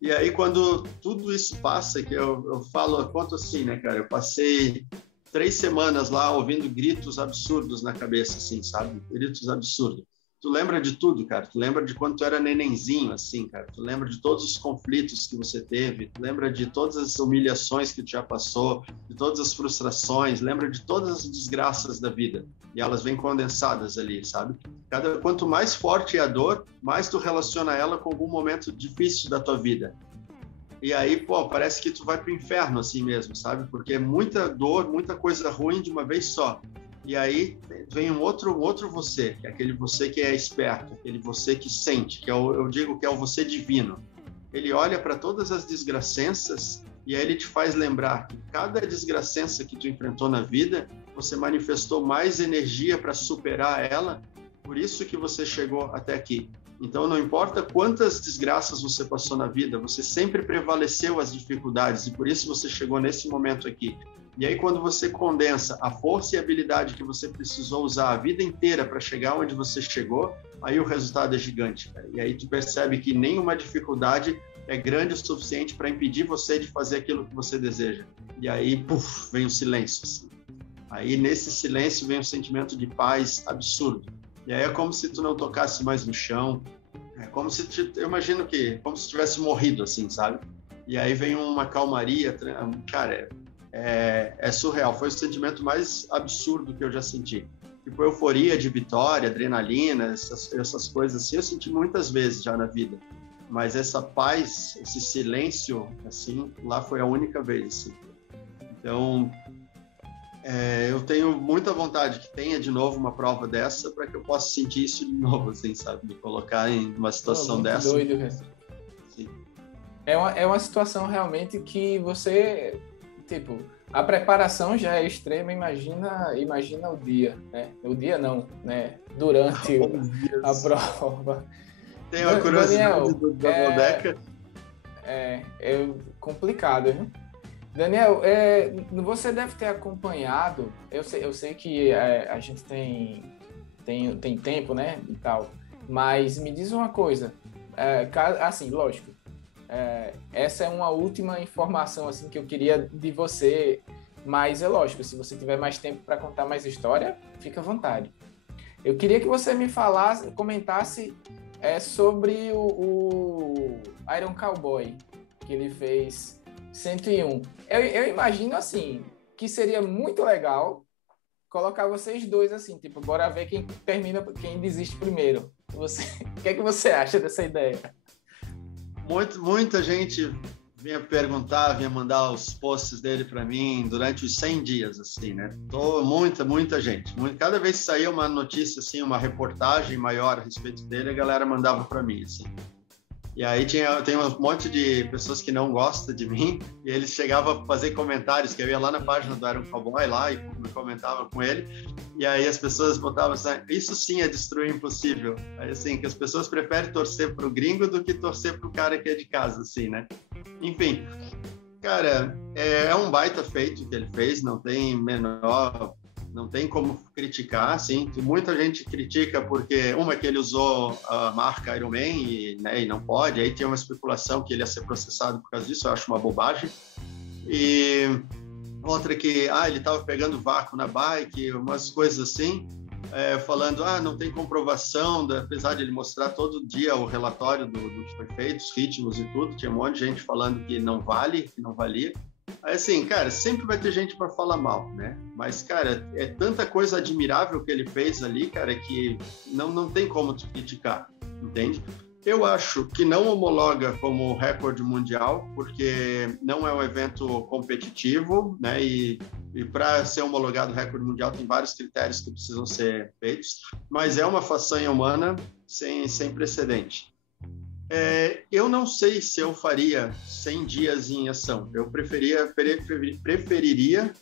E aí, quando tudo isso passa, que eu conto assim, né, cara? Eu passei 3 semanas lá ouvindo gritos absurdos na cabeça, assim, sabe? Gritos absurdos. Tu lembra de tudo, cara. Tu lembra de quando tu era nenenzinho, assim, cara. Tu lembra de todos os conflitos que você teve. Tu lembra de todas as humilhações que tu já passou, de todas as frustrações. Lembra de todas as desgraças da vida. E elas vêm condensadas ali, sabe? Quanto mais forte é a dor, mais tu relaciona ela com algum momento difícil da tua vida. E aí, pô, parece que tu vai pro inferno assim mesmo, sabe? Porque é muita dor, muita coisa ruim de uma vez só. E aí vem um outro você, que é aquele você que é esperto, aquele você que sente, que eu digo que é o você divino. Ele olha para todas as desgracenças e aí ele te faz lembrar que cada desgracença que tu enfrentou na vida, você manifestou mais energia para superar ela, por isso que você chegou até aqui. Então, não importa quantas desgraças você passou na vida, você sempre prevaleceu as dificuldades e por isso você chegou nesse momento aqui. E aí, quando você condensa a força e a habilidade que você precisou usar a vida inteira para chegar onde você chegou, aí o resultado é gigante, cara. E aí tu percebe que nenhuma dificuldade é grande o suficiente para impedir você de fazer aquilo que você deseja. E aí, puf, vem o silêncio. Assim. Aí, nesse silêncio, vem um sentimento de paz absurdo. E aí é como se tu não tocasse mais no chão. É como se eu imagino que como se tivesse morrido, assim, sabe? E aí vem uma calmaria, cara, é surreal. Foi o sentimento mais absurdo que eu já senti. Tipo, euforia de vitória, adrenalina, essas coisas assim, eu senti muitas vezes já na vida. Mas essa paz, esse silêncio, assim, lá foi a única vez, assim. Então, eu tenho muita vontade que tenha de novo uma prova dessa para que eu possa sentir isso de novo, assim, sabe? Me colocar em uma situação dessa. Doido, né? Sim. É uma situação realmente que você, tipo, a preparação já é extrema, imagina o dia, né? O dia não, né? Durante a prova. Tem uma curiosidade do double deca. É complicado, viu? Daniel, você deve ter acompanhado, eu sei que a gente tem tempo, né, e tal, mas me diz uma coisa, assim, lógico, essa é uma última informação, assim, que eu queria de você, mas é lógico, se você tiver mais tempo para contar mais história, fica à vontade. Eu queria que você me comentasse sobre o Iron Cowboy, que ele fez 101. Eu imagino, assim, que seria muito legal colocar vocês dois, assim, tipo, bora ver quem desiste primeiro. O que é que você acha dessa ideia? Muita gente vinha perguntar, vinha mandar os posts dele para mim durante os 100 dias, assim, né? Muita gente. Cada vez que saía uma notícia, assim, uma reportagem maior a respeito dele, a galera mandava para mim, assim. E aí tem um monte de pessoas que não gostam de mim, e eles chegavam a fazer comentários, que eu ia lá na página do Iron Cowboy lá e comentava com ele, e aí as pessoas botavam assim, isso sim é destruir impossível. Aí assim, que as pessoas preferem torcer pro gringo do que torcer pro cara que é de casa, assim, né? Enfim, cara, é um baita feito que ele fez, não tem como criticar, assim. Muita gente critica porque, que ele usou a marca Iron Man e não pode, aí tem uma especulação que ele ia ser processado por causa disso, eu acho uma bobagem. E outra que, ele estava pegando vácuo na bike, umas coisas assim, falando, não tem comprovação, apesar de ele mostrar todo dia o relatório do que foi feito, os ritmos e tudo, tinha um monte de gente falando que não valia. Assim, cara, sempre vai ter gente para falar mal, né? Mas, cara, é tanta coisa admirável que ele fez ali, cara, que não tem como te criticar, entende? Eu acho que não homologa como recorde mundial, porque não é um evento competitivo, né? E para ser homologado recorde mundial tem vários critérios que precisam ser feitos, mas é uma façanha humana sem precedente. Eu não sei se eu faria 100 dias em ação. Eu preferiria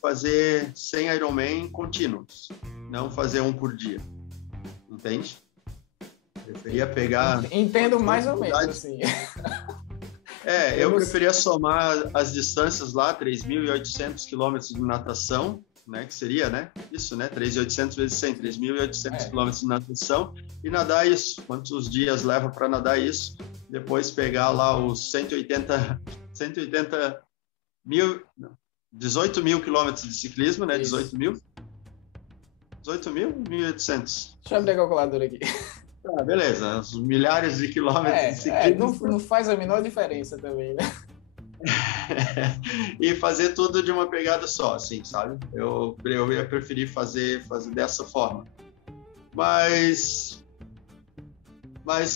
fazer 100 Ironman contínuos, não fazer um por dia. Entende? Preferia pegar... Entendo mais ou menos, assim. Eu preferia somar as distâncias lá, 3.800 quilômetros de natação, né, que seria, né, isso, né, 3.800 vezes 100, 3.800 quilômetros de natação, e nadar isso, quantos dias leva para nadar isso, depois pegar lá os 180 mil, 18 mil quilômetros de ciclismo, né, 18 mil, 1.800. Deixa eu abrir a calculadora aqui. Beleza, os milhares de quilômetros de ciclismo. Não faz a menor diferença também, né? E fazer tudo de uma pegada só, assim, sabe? Eu ia preferir fazer dessa forma. Mas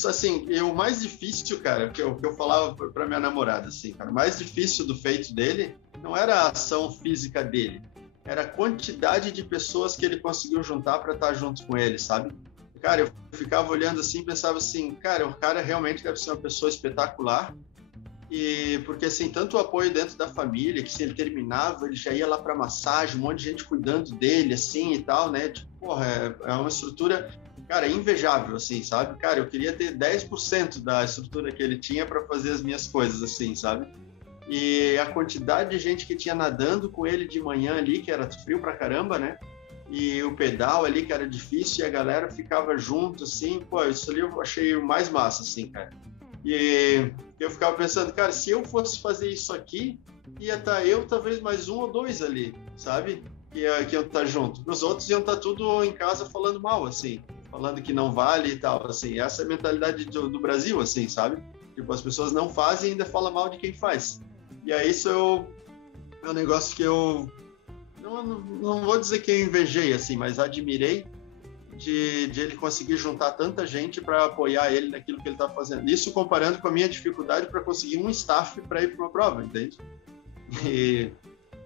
assim, o mais difícil, cara, que eu falava para minha namorada, assim, cara, o mais difícil do feito dele não era a ação física dele, era a quantidade de pessoas que ele conseguiu juntar para estar junto com ele, sabe? Cara, eu ficava olhando assim e pensava assim, cara, o cara realmente deve ser uma pessoa espetacular. E porque assim, tanto o apoio dentro da família, que se ele terminava, ele já ia lá para massagem, um monte de gente cuidando dele, assim, e tal, né? Tipo, porra, é uma estrutura, cara, invejável, assim, sabe? Cara, eu queria ter 10% da estrutura que ele tinha para fazer as minhas coisas, assim, sabe? E a quantidade de gente que tinha nadando com ele de manhã ali, que era frio pra caramba, né? E o pedal ali, que era difícil, e a galera ficava junto, assim, pô, isso ali eu achei o mais massa, assim, cara. E eu ficava pensando, cara, se eu fosse fazer isso aqui, ia estar eu, talvez mais um ou dois ali, sabe? Que iam estar junto. Os outros iam estar tudo em casa falando mal, assim, falando que não vale e tal, assim. Essa é a mentalidade do Brasil, assim, sabe? Tipo, as pessoas não fazem e ainda falam mal de quem faz. E aí isso é um negócio que eu não vou dizer que eu invejei, assim, mas admirei de ele conseguir juntar tanta gente para apoiar ele naquilo que ele está fazendo. Isso comparando com a minha dificuldade para conseguir um staff para ir para uma prova, entende?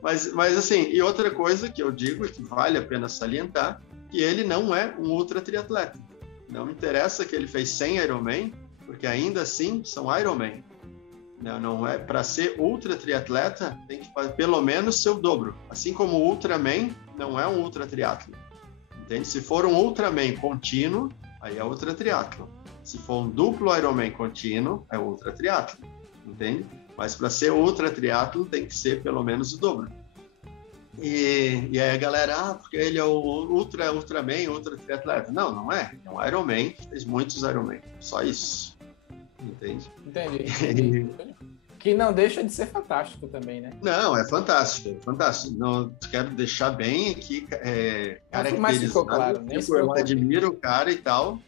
Mas assim, e outra coisa que eu digo e que vale a pena salientar, que ele não é um ultra triatleta. Não interessa que ele fez 100 Ironman, porque ainda assim são Ironman. Não é para ser ultra triatleta, tem que fazer pelo menos seu dobro. Assim como o Ultraman não é um ultra triatlo. Entende? Se for um Ultraman contínuo, aí é ultra triatlo. Se for um duplo Ironman contínuo, é ultra triatlo. Entende? Mas para ser ultra triatlo tem que ser pelo menos o dobro. E aí a galera, porque ele é o Ultraman, ultra triatleta. Não é. É um Ironman, fez muitos Ironman. Só isso. Entende? Entendi. Que não deixa de ser fantástico também, né? Não, é fantástico, é fantástico. Não, quero deixar bem aqui Mas ficou caracterizado. claro, nem se Eu preocupe. admiro o cara e tal,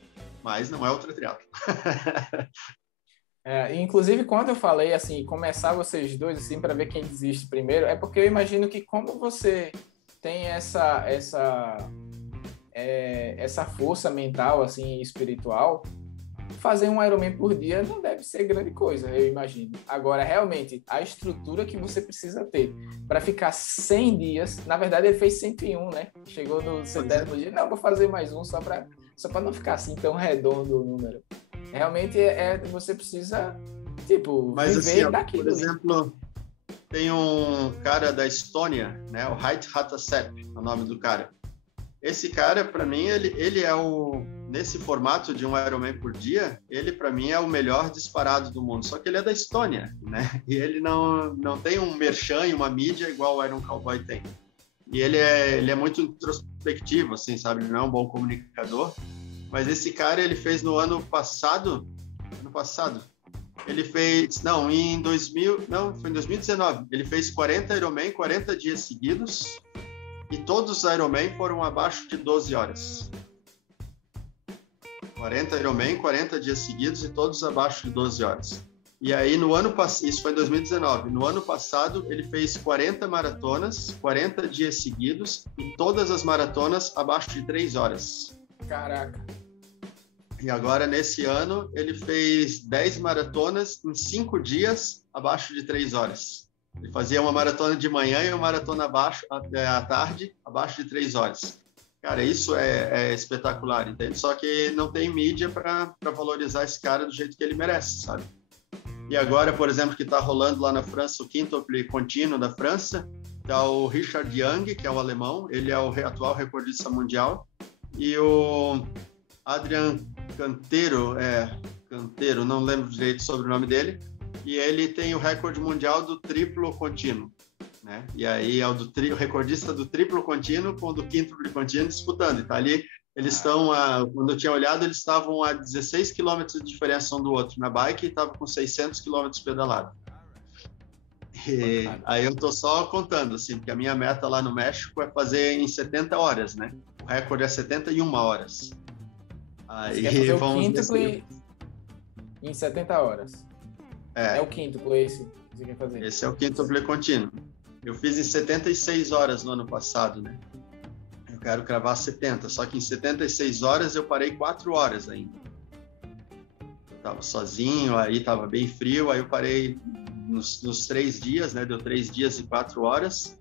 mas não é ultra triatlo. Inclusive, quando eu falei assim, começar vocês dois assim para ver quem desiste primeiro, é porque eu imagino que como você tem essa força mental assim espiritual, fazer um Ironman por dia não deve ser grande coisa, eu imagino. Agora, realmente, a estrutura que você precisa ter para ficar 100 dias, na verdade ele fez 101, né? Chegou no 70º dia, não, vou fazer mais um só para não ficar assim tão redondo o número. Realmente você precisa, tipo, mas, viver assim, daquilo. Por exemplo, tem um cara da Estônia, né? O Hait Hatasep, é o nome do cara. Esse cara, para mim, ele é nesse formato de um Ironman por dia, ele para mim é o melhor disparado do mundo. Só que ele é da Estônia, né? E ele não tem um merchan e uma mídia igual o Iron Cowboy tem. E ele é muito introspectivo, assim, sabe? Ele não é um bom comunicador. Mas esse cara, ele fez no ano passado, ele fez, foi em 2019, ele fez 40 Ironman, 40 dias seguidos, e todos os Ironman foram abaixo de 12 horas. 40 Ironman, 40 dias seguidos, e todos abaixo de 12 horas. E aí, isso foi em 2019, no ano passado, ele fez 40 maratonas, 40 dias seguidos, e todas as maratonas abaixo de 3 horas. Caraca. E agora, nesse ano, ele fez 10 maratonas em 5 dias, abaixo de 3 horas. Ele fazia uma maratona de manhã e uma maratona à tarde, abaixo de 3 horas. Cara, isso é espetacular, entende? Só que não tem mídia para valorizar esse cara do jeito que ele merece, sabe? E agora, por exemplo, que está rolando lá na França, o quíntuple contínuo da França, está o Richard Young, que é o alemão, ele é o atual recordista mundial, e o Adrian Canteiro, não lembro direito sobre o nome dele, e ele tem o recorde mundial do triplo contínuo, né? E aí é o recordista do triplo contínuo com o do quíntuplo contínuo disputando. Então ali eles estão, quando eu tinha olhado, eles estavam a 16 km de diferença um do outro na bike e estavam com 600 km pedalado. E aí eu tô só contando, assim, porque a minha meta lá no México é fazer em 70 horas, né? O recorde é 71 horas. Aí fazer o quíntuplo em 70 horas. É o quíntuplo esse que você quer fazer. Esse é o quíntuplo contínuo. Eu fiz em 76 horas no ano passado, né? Eu quero cravar 70, só que em 76 horas eu parei 4 horas ainda. Eu tava sozinho, aí tava bem frio, aí eu parei nos 3 dias, né? Deu 3 dias e 4 horas.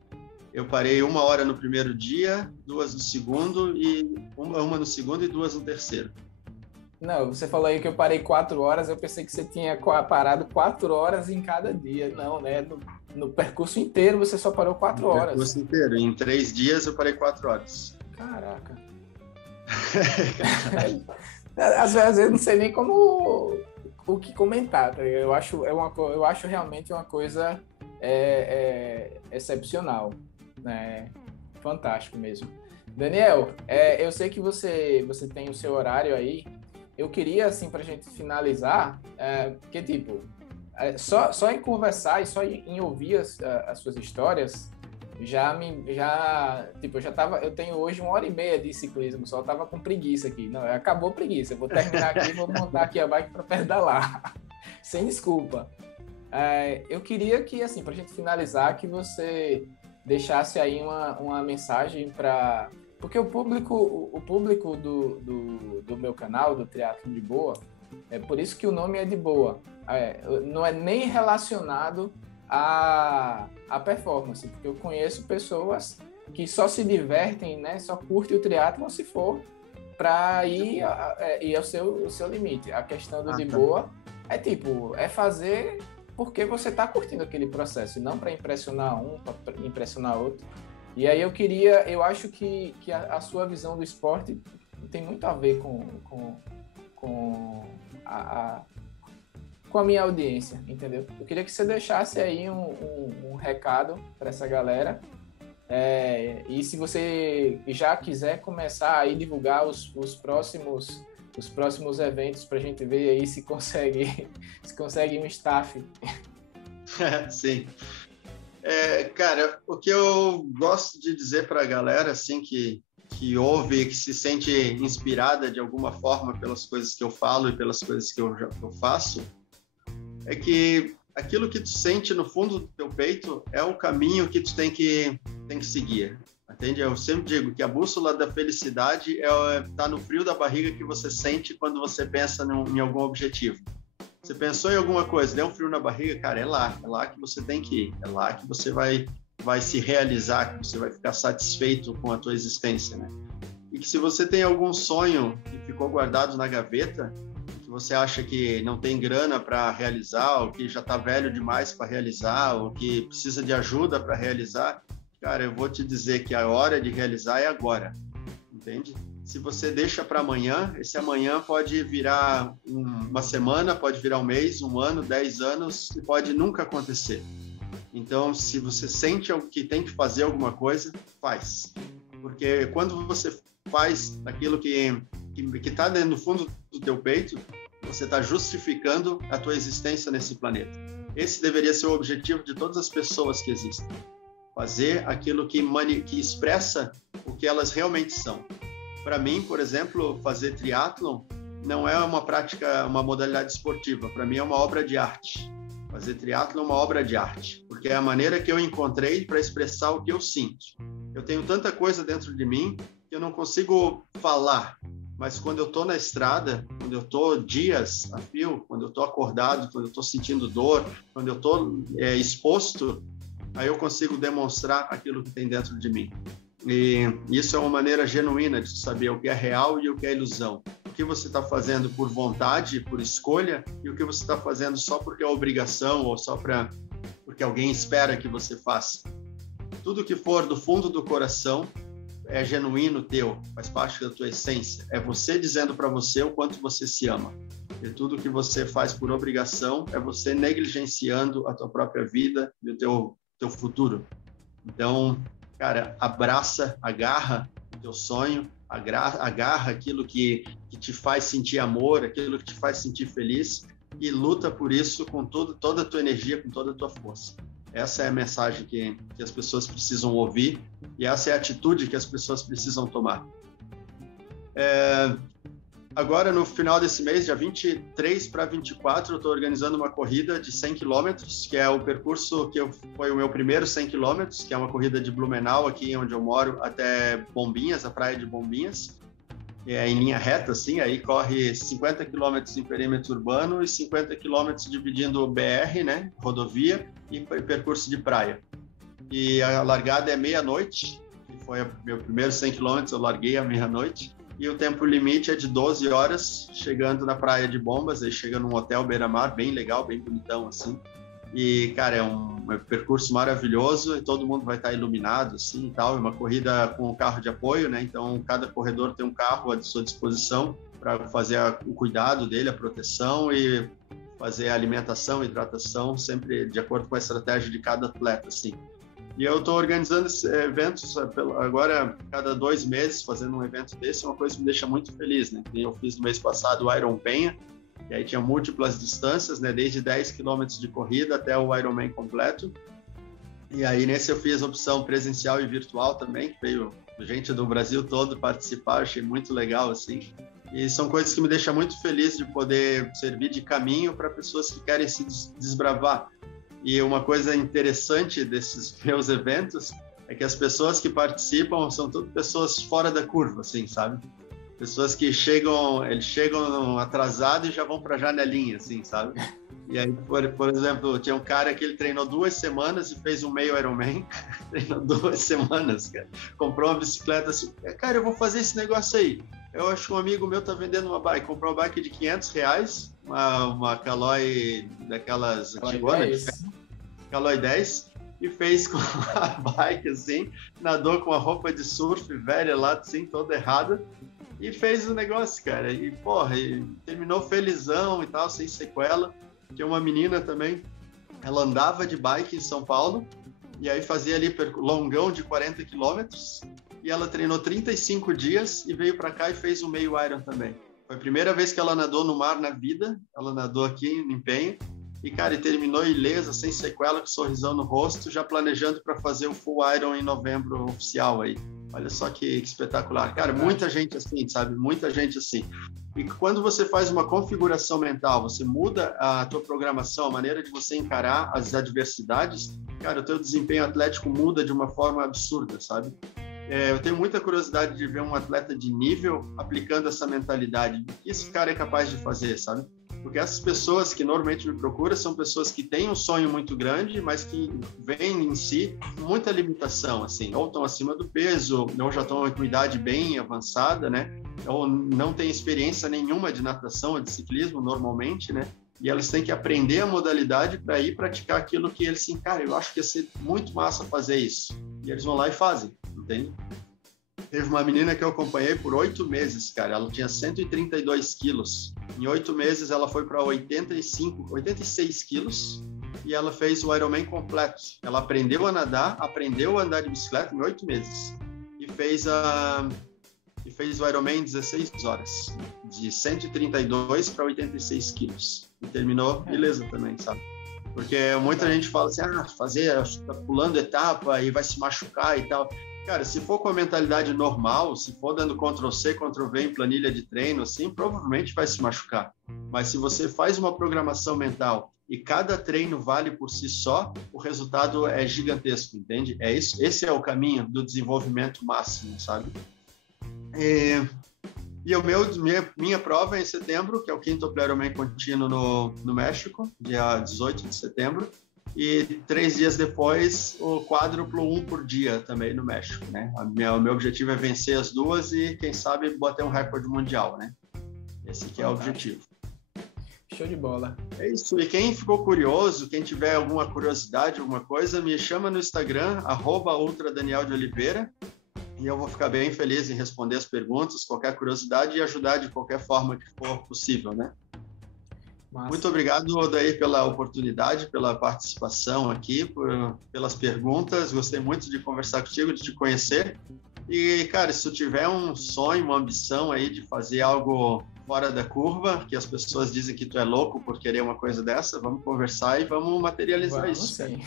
Eu parei 1 hora no primeiro dia, 2 no segundo, e uma no segundo e 2 no terceiro. Não, você falou aí que eu parei 4 horas, eu pensei que você tinha parado 4 horas em cada dia. Não, né? No percurso inteiro você só parou 4 horas. No percurso inteiro. Em 3 dias eu parei 4 horas. Caraca. Às vezes eu não sei nem o que comentar. Tá? Eu acho realmente uma coisa excepcional. Né? Fantástico mesmo. Daniel, eu sei que você tem o seu horário aí. Eu queria, assim, pra gente finalizar, porque, tipo, só em conversar e só em ouvir as suas histórias, eu tenho hoje 1h30 de ciclismo, só tava com preguiça aqui. Não, acabou a preguiça, eu vou terminar aqui e vou montar aqui a bike para pedalar, sem desculpa. Eu queria que, assim, pra gente finalizar, que você deixasse aí uma mensagem para... Porque o público do meu canal, do Triatlon de Boa, é por isso que o nome é de Boa. Não é nem relacionado à performance, porque eu conheço pessoas que só se divertem, né, só curtem o triatlon se for para ir ao seu limite. A questão do de boa é fazer porque você está curtindo aquele processo, e não para impressionar um, para impressionar outro. E aí eu acho que a sua visão do esporte tem muito a ver com a minha audiência, entendeu? Eu queria que você deixasse aí um recado para essa galera. E se você já quiser começar a divulgar os próximos eventos para a gente ver aí se consegue um staff. Sim. Cara, o que eu gosto de dizer para a galera, assim, que ouve, que se sente inspirada de alguma forma pelas coisas que eu falo e pelas coisas que eu faço, é que aquilo que tu sente no fundo do teu peito é o caminho que tu tem que seguir, entende? Eu sempre digo que a bússola da felicidade tá no frio da barriga que você sente quando você pensa em algum objetivo. Você pensou em alguma coisa, deu um frio na barriga, cara, é lá que você tem que ir, é lá que você vai se realizar, que você vai ficar satisfeito com a tua existência, né? E que se você tem algum sonho que ficou guardado na gaveta, que você acha que não tem grana para realizar, ou que já está velho demais para realizar, ou que precisa de ajuda para realizar, cara, eu vou te dizer que a hora de realizar é agora, entende? Se você deixa para amanhã, esse amanhã pode virar uma semana, pode virar um mês, um ano, 10 anos, e pode nunca acontecer. Então, se você sente que tem que fazer alguma coisa, faz. Porque quando você faz aquilo que está no fundo do teu peito, você está justificando a tua existência nesse planeta. Esse deveria ser o objetivo de todas as pessoas que existem. Fazer aquilo que expressa o que elas realmente são. Para mim, por exemplo, fazer triatlon não é uma prática, uma modalidade esportiva. Para mim é uma obra de arte. Fazer triatlon é uma obra de arte, porque é a maneira que eu encontrei para expressar o que eu sinto. Eu tenho tanta coisa dentro de mim que eu não consigo falar, mas quando eu estou na estrada, quando eu estou dias a fio, quando eu estou acordado, quando eu estou sentindo dor, quando eu estou exposto, aí eu consigo demonstrar aquilo que tem dentro de mim. E isso é uma maneira genuína de saber o que é real e o que é ilusão. O que você está fazendo por vontade, por escolha, e o que você está fazendo só porque é obrigação ou só porque alguém espera que você faça. Tudo que for do fundo do coração é genuíno teu, faz parte da tua essência. É você dizendo para você o quanto você se ama. E tudo que você faz por obrigação é você negligenciando a tua própria vida e o teu futuro. Então, cara, agarra o teu sonho, agarra aquilo que te faz sentir amor, aquilo que te faz sentir feliz e luta por isso com toda a tua energia, com toda a tua força. Essa é a mensagem que as pessoas precisam ouvir e essa é a atitude que as pessoas precisam tomar. Agora, no final desse mês, dia 23 para 24, eu estou organizando uma corrida de 100 km, que é o percurso foi o meu primeiro 100 km, que é uma corrida de Blumenau, aqui onde eu moro, até Bombinhas, a praia de Bombinhas. Em linha reta, assim, aí corre 50 km em perímetro urbano e 50 km dividindo BR, né, rodovia, e percurso de praia. E a largada é meia-noite, que foi o meu primeiro 100 km, eu larguei à meia-noite. E o tempo limite é de 12 horas, chegando na praia de Bombas, aí chega num hotel beira-mar, bem legal, bem bonitão, assim. E, cara, é um percurso maravilhoso e todo mundo vai estar iluminado, assim, e tal. É uma corrida com um carro de apoio, né? Então, cada corredor tem um carro à sua disposição para fazer o cuidado dele, a proteção e fazer a alimentação, hidratação, sempre de acordo com a estratégia de cada atleta, assim. E eu estou organizando eventos agora, cada 2 meses, fazendo um evento desse, é uma coisa que me deixa muito feliz, né? Eu fiz no mês passado o Iron Penha, e aí tinha múltiplas distâncias, né? Desde 10 km de corrida até o Ironman completo. E aí nesse eu fiz a opção presencial e virtual também, que veio gente do Brasil todo participar, achei muito legal, assim. E são coisas que me deixam muito feliz de poder servir de caminho para pessoas que querem se desbravar. E uma coisa interessante desses meus eventos é que as pessoas que participam são todas pessoas fora da curva, assim, sabe? Pessoas que chegam atrasados e já vão para a janelinha, assim, sabe? E aí, por exemplo, tinha um cara que ele treinou 2 semanas e fez um meio Ironman. Treinou 2 semanas, cara. Comprou uma bicicleta assim, cara, eu vou fazer esse negócio aí. Eu acho que um amigo meu tá vendendo uma bike. Comprou uma bike de R$500, uma Caloi daquelas antigonas, Caloi 10, e fez com a bike assim, nadou com a roupa de surf velha lá, assim, toda errada, e fez o negócio, cara. E, porra, terminou felizão e tal, sem sequela. Tinha uma menina também, ela andava de bike em São Paulo, e aí fazia ali longão de 40 quilômetros, e ela treinou 35 dias e veio para cá e fez o meio Iron também. Foi a primeira vez que ela nadou no mar na vida, ela nadou aqui em Penha, e, cara, e terminou ilesa, sem sequela, com sorrisão no rosto, já planejando para fazer o Full Iron em novembro oficial aí. Olha só que espetacular. Cara, muita gente assim, sabe? Muita gente assim. E quando você faz uma configuração mental, você muda a tua programação, a maneira de você encarar as adversidades, cara, o teu desempenho atlético muda de uma forma absurda, sabe? Eu tenho muita curiosidade de ver um atleta de nível aplicando essa mentalidade. O que esse cara é capaz de fazer, sabe? Porque essas pessoas que normalmente me procuram são pessoas que têm um sonho muito grande, mas que veem em si muita limitação, assim, ou estão acima do peso, ou já estão com idade bem avançada, né? Ou não têm experiência nenhuma de natação ou de ciclismo normalmente, né? E elas têm que aprender a modalidade para ir praticar aquilo que eles, assim, cara, eu acho que ia ser muito massa fazer isso. E eles vão lá e fazem, entende? Teve uma menina que eu acompanhei por 8 meses, cara. Ela tinha 132 quilos. Em 8 meses, ela foi para 86 quilos e ela fez o Ironman completo. Ela aprendeu a nadar, aprendeu a andar de bicicleta em 8 meses e fez o Ironman em 16 horas, de 132 para 86 quilos. E terminou beleza também, sabe? Porque muita gente fala assim, tá pulando etapa e vai se machucar e tal. Cara, se for com a mentalidade normal, se for dando Ctrl+C, Ctrl+V em planilha de treino, assim, provavelmente vai se machucar. Mas se você faz uma programação mental e cada treino vale por si só, o resultado é gigantesco, entende? É isso, esse é o caminho do desenvolvimento máximo, sabe? E minha prova é em setembro, que é o 5º Ironman contínuo no México, dia 18 de setembro. E 3 dias depois, o quádruplo 1 por dia também no México, né? O meu objetivo é vencer as duas e, quem sabe, bater um recorde mundial, né? Esse que é o objetivo. Show de bola. É isso. E quem ficou curioso, quem tiver alguma curiosidade, alguma coisa, me chama no Instagram, @ultradanieldeoliveira, e eu vou ficar bem feliz em responder as perguntas, qualquer curiosidade e ajudar de qualquer forma que for possível, né? Massa. Muito obrigado, Odair, pela oportunidade, pela participação aqui, pelas perguntas. Gostei muito de conversar contigo, de te conhecer. E, cara, se tu tiver um sonho, uma ambição aí de fazer algo fora da curva, que as pessoas dizem que tu é louco por querer uma coisa dessa, vamos conversar e vamos materializar isso. Sim.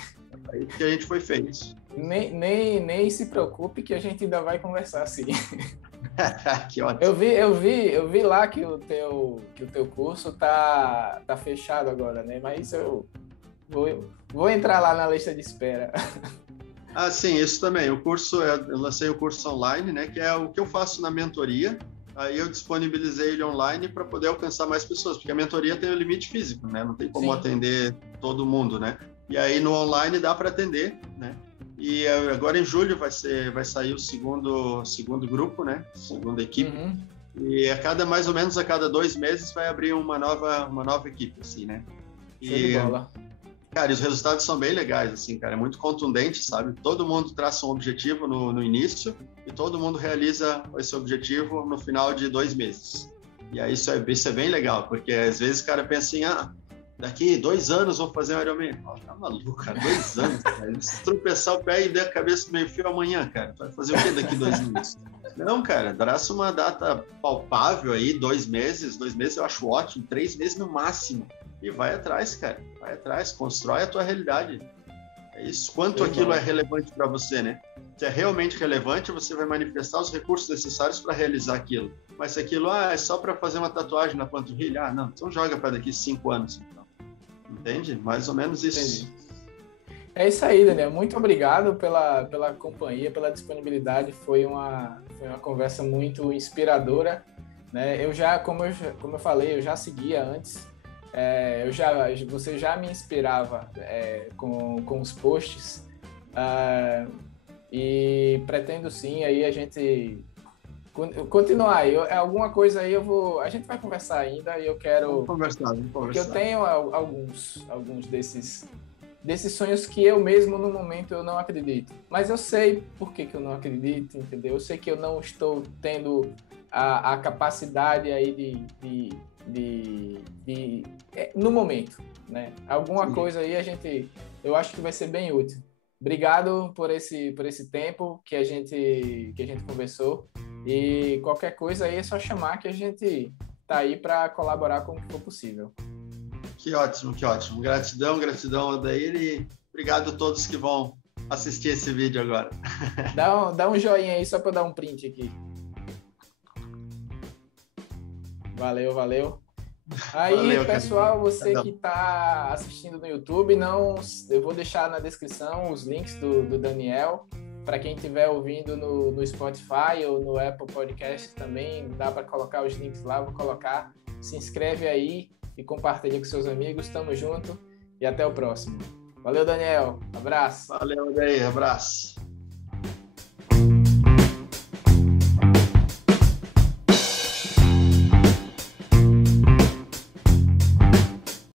É aí que a gente foi feito. Nem se preocupe que a gente ainda vai conversar, sim. Que ótimo. Eu vi lá que o teu curso tá fechado agora, né? Mas eu vou entrar lá na lista de espera. Sim, isso também. Eu lancei o curso online, né? Que é o que eu faço na mentoria. Aí eu disponibilizei ele online para poder alcançar mais pessoas, porque a mentoria tem o limite físico, né? Não tem como atender todo mundo, né? E aí no online dá para atender, né? E agora em julho vai sair o segundo grupo, né? Segunda equipe. Uhum. E mais ou menos a cada 2 meses vai abrir uma nova equipe, assim, né? Show de bola. Cara, e os resultados são bem legais, assim, cara. É muito contundente, sabe? Todo mundo traça um objetivo no início e todo mundo realiza esse objetivo no final de 2 meses. E aí isso é bem legal, porque às vezes o cara pensa assim, daqui 2 anos vou fazer um Ironman. Tá maluco, cara, 2 anos, cara. Se tropeçar o pé e der a cabeça no meio fio amanhã, cara, vai fazer o quê daqui 2 anos? Não, cara, traça uma data palpável aí, 2 meses. 2 meses eu acho ótimo, 3 meses no máximo. E vai atrás, cara, vai atrás, constrói a tua realidade. É isso, quanto aquilo é relevante para você, né? Se é realmente relevante, você vai manifestar os recursos necessários para realizar aquilo. Mas se aquilo, é só para fazer uma tatuagem na panturrilha, não, então joga para daqui 5 anos, então. Entende? Mais ou menos isso. Entendi. É isso aí, Daniel. Muito obrigado pela companhia, pela disponibilidade. Foi uma conversa muito inspiradora, né? Como eu falei, eu já seguia antes. Você já me inspirava com os posts e pretendo sim aí a gente continuar. Alguma coisa aí a gente vai conversar ainda e eu quero... Vamos conversar. Porque eu tenho alguns desses sonhos que eu mesmo no momento eu não acredito. Mas eu sei por que eu não acredito, entendeu? Eu sei que eu não estou tendo a capacidade aí no momento, né? Alguma Sim. coisa aí eu acho que vai ser bem útil. Obrigado por esse tempo que a gente conversou e qualquer coisa aí é só chamar que a gente tá aí para colaborar com o que for possível. Que ótimo, que ótimo. Gratidão, Odair, e obrigado a todos que vão assistir esse vídeo agora. Dá um joinha aí só para dar um print aqui. Valeu. Aí, Valeu, pessoal, você Cadão. que está assistindo no YouTube, eu vou deixar na descrição os links do Daniel. Para quem estiver ouvindo no Spotify ou no Apple Podcast também, dá para colocar os links lá, vou colocar. Se inscreve aí e compartilha com seus amigos. Tamo junto e até o próximo. Valeu, Daniel. Abraço. Valeu, Odair. Abraço.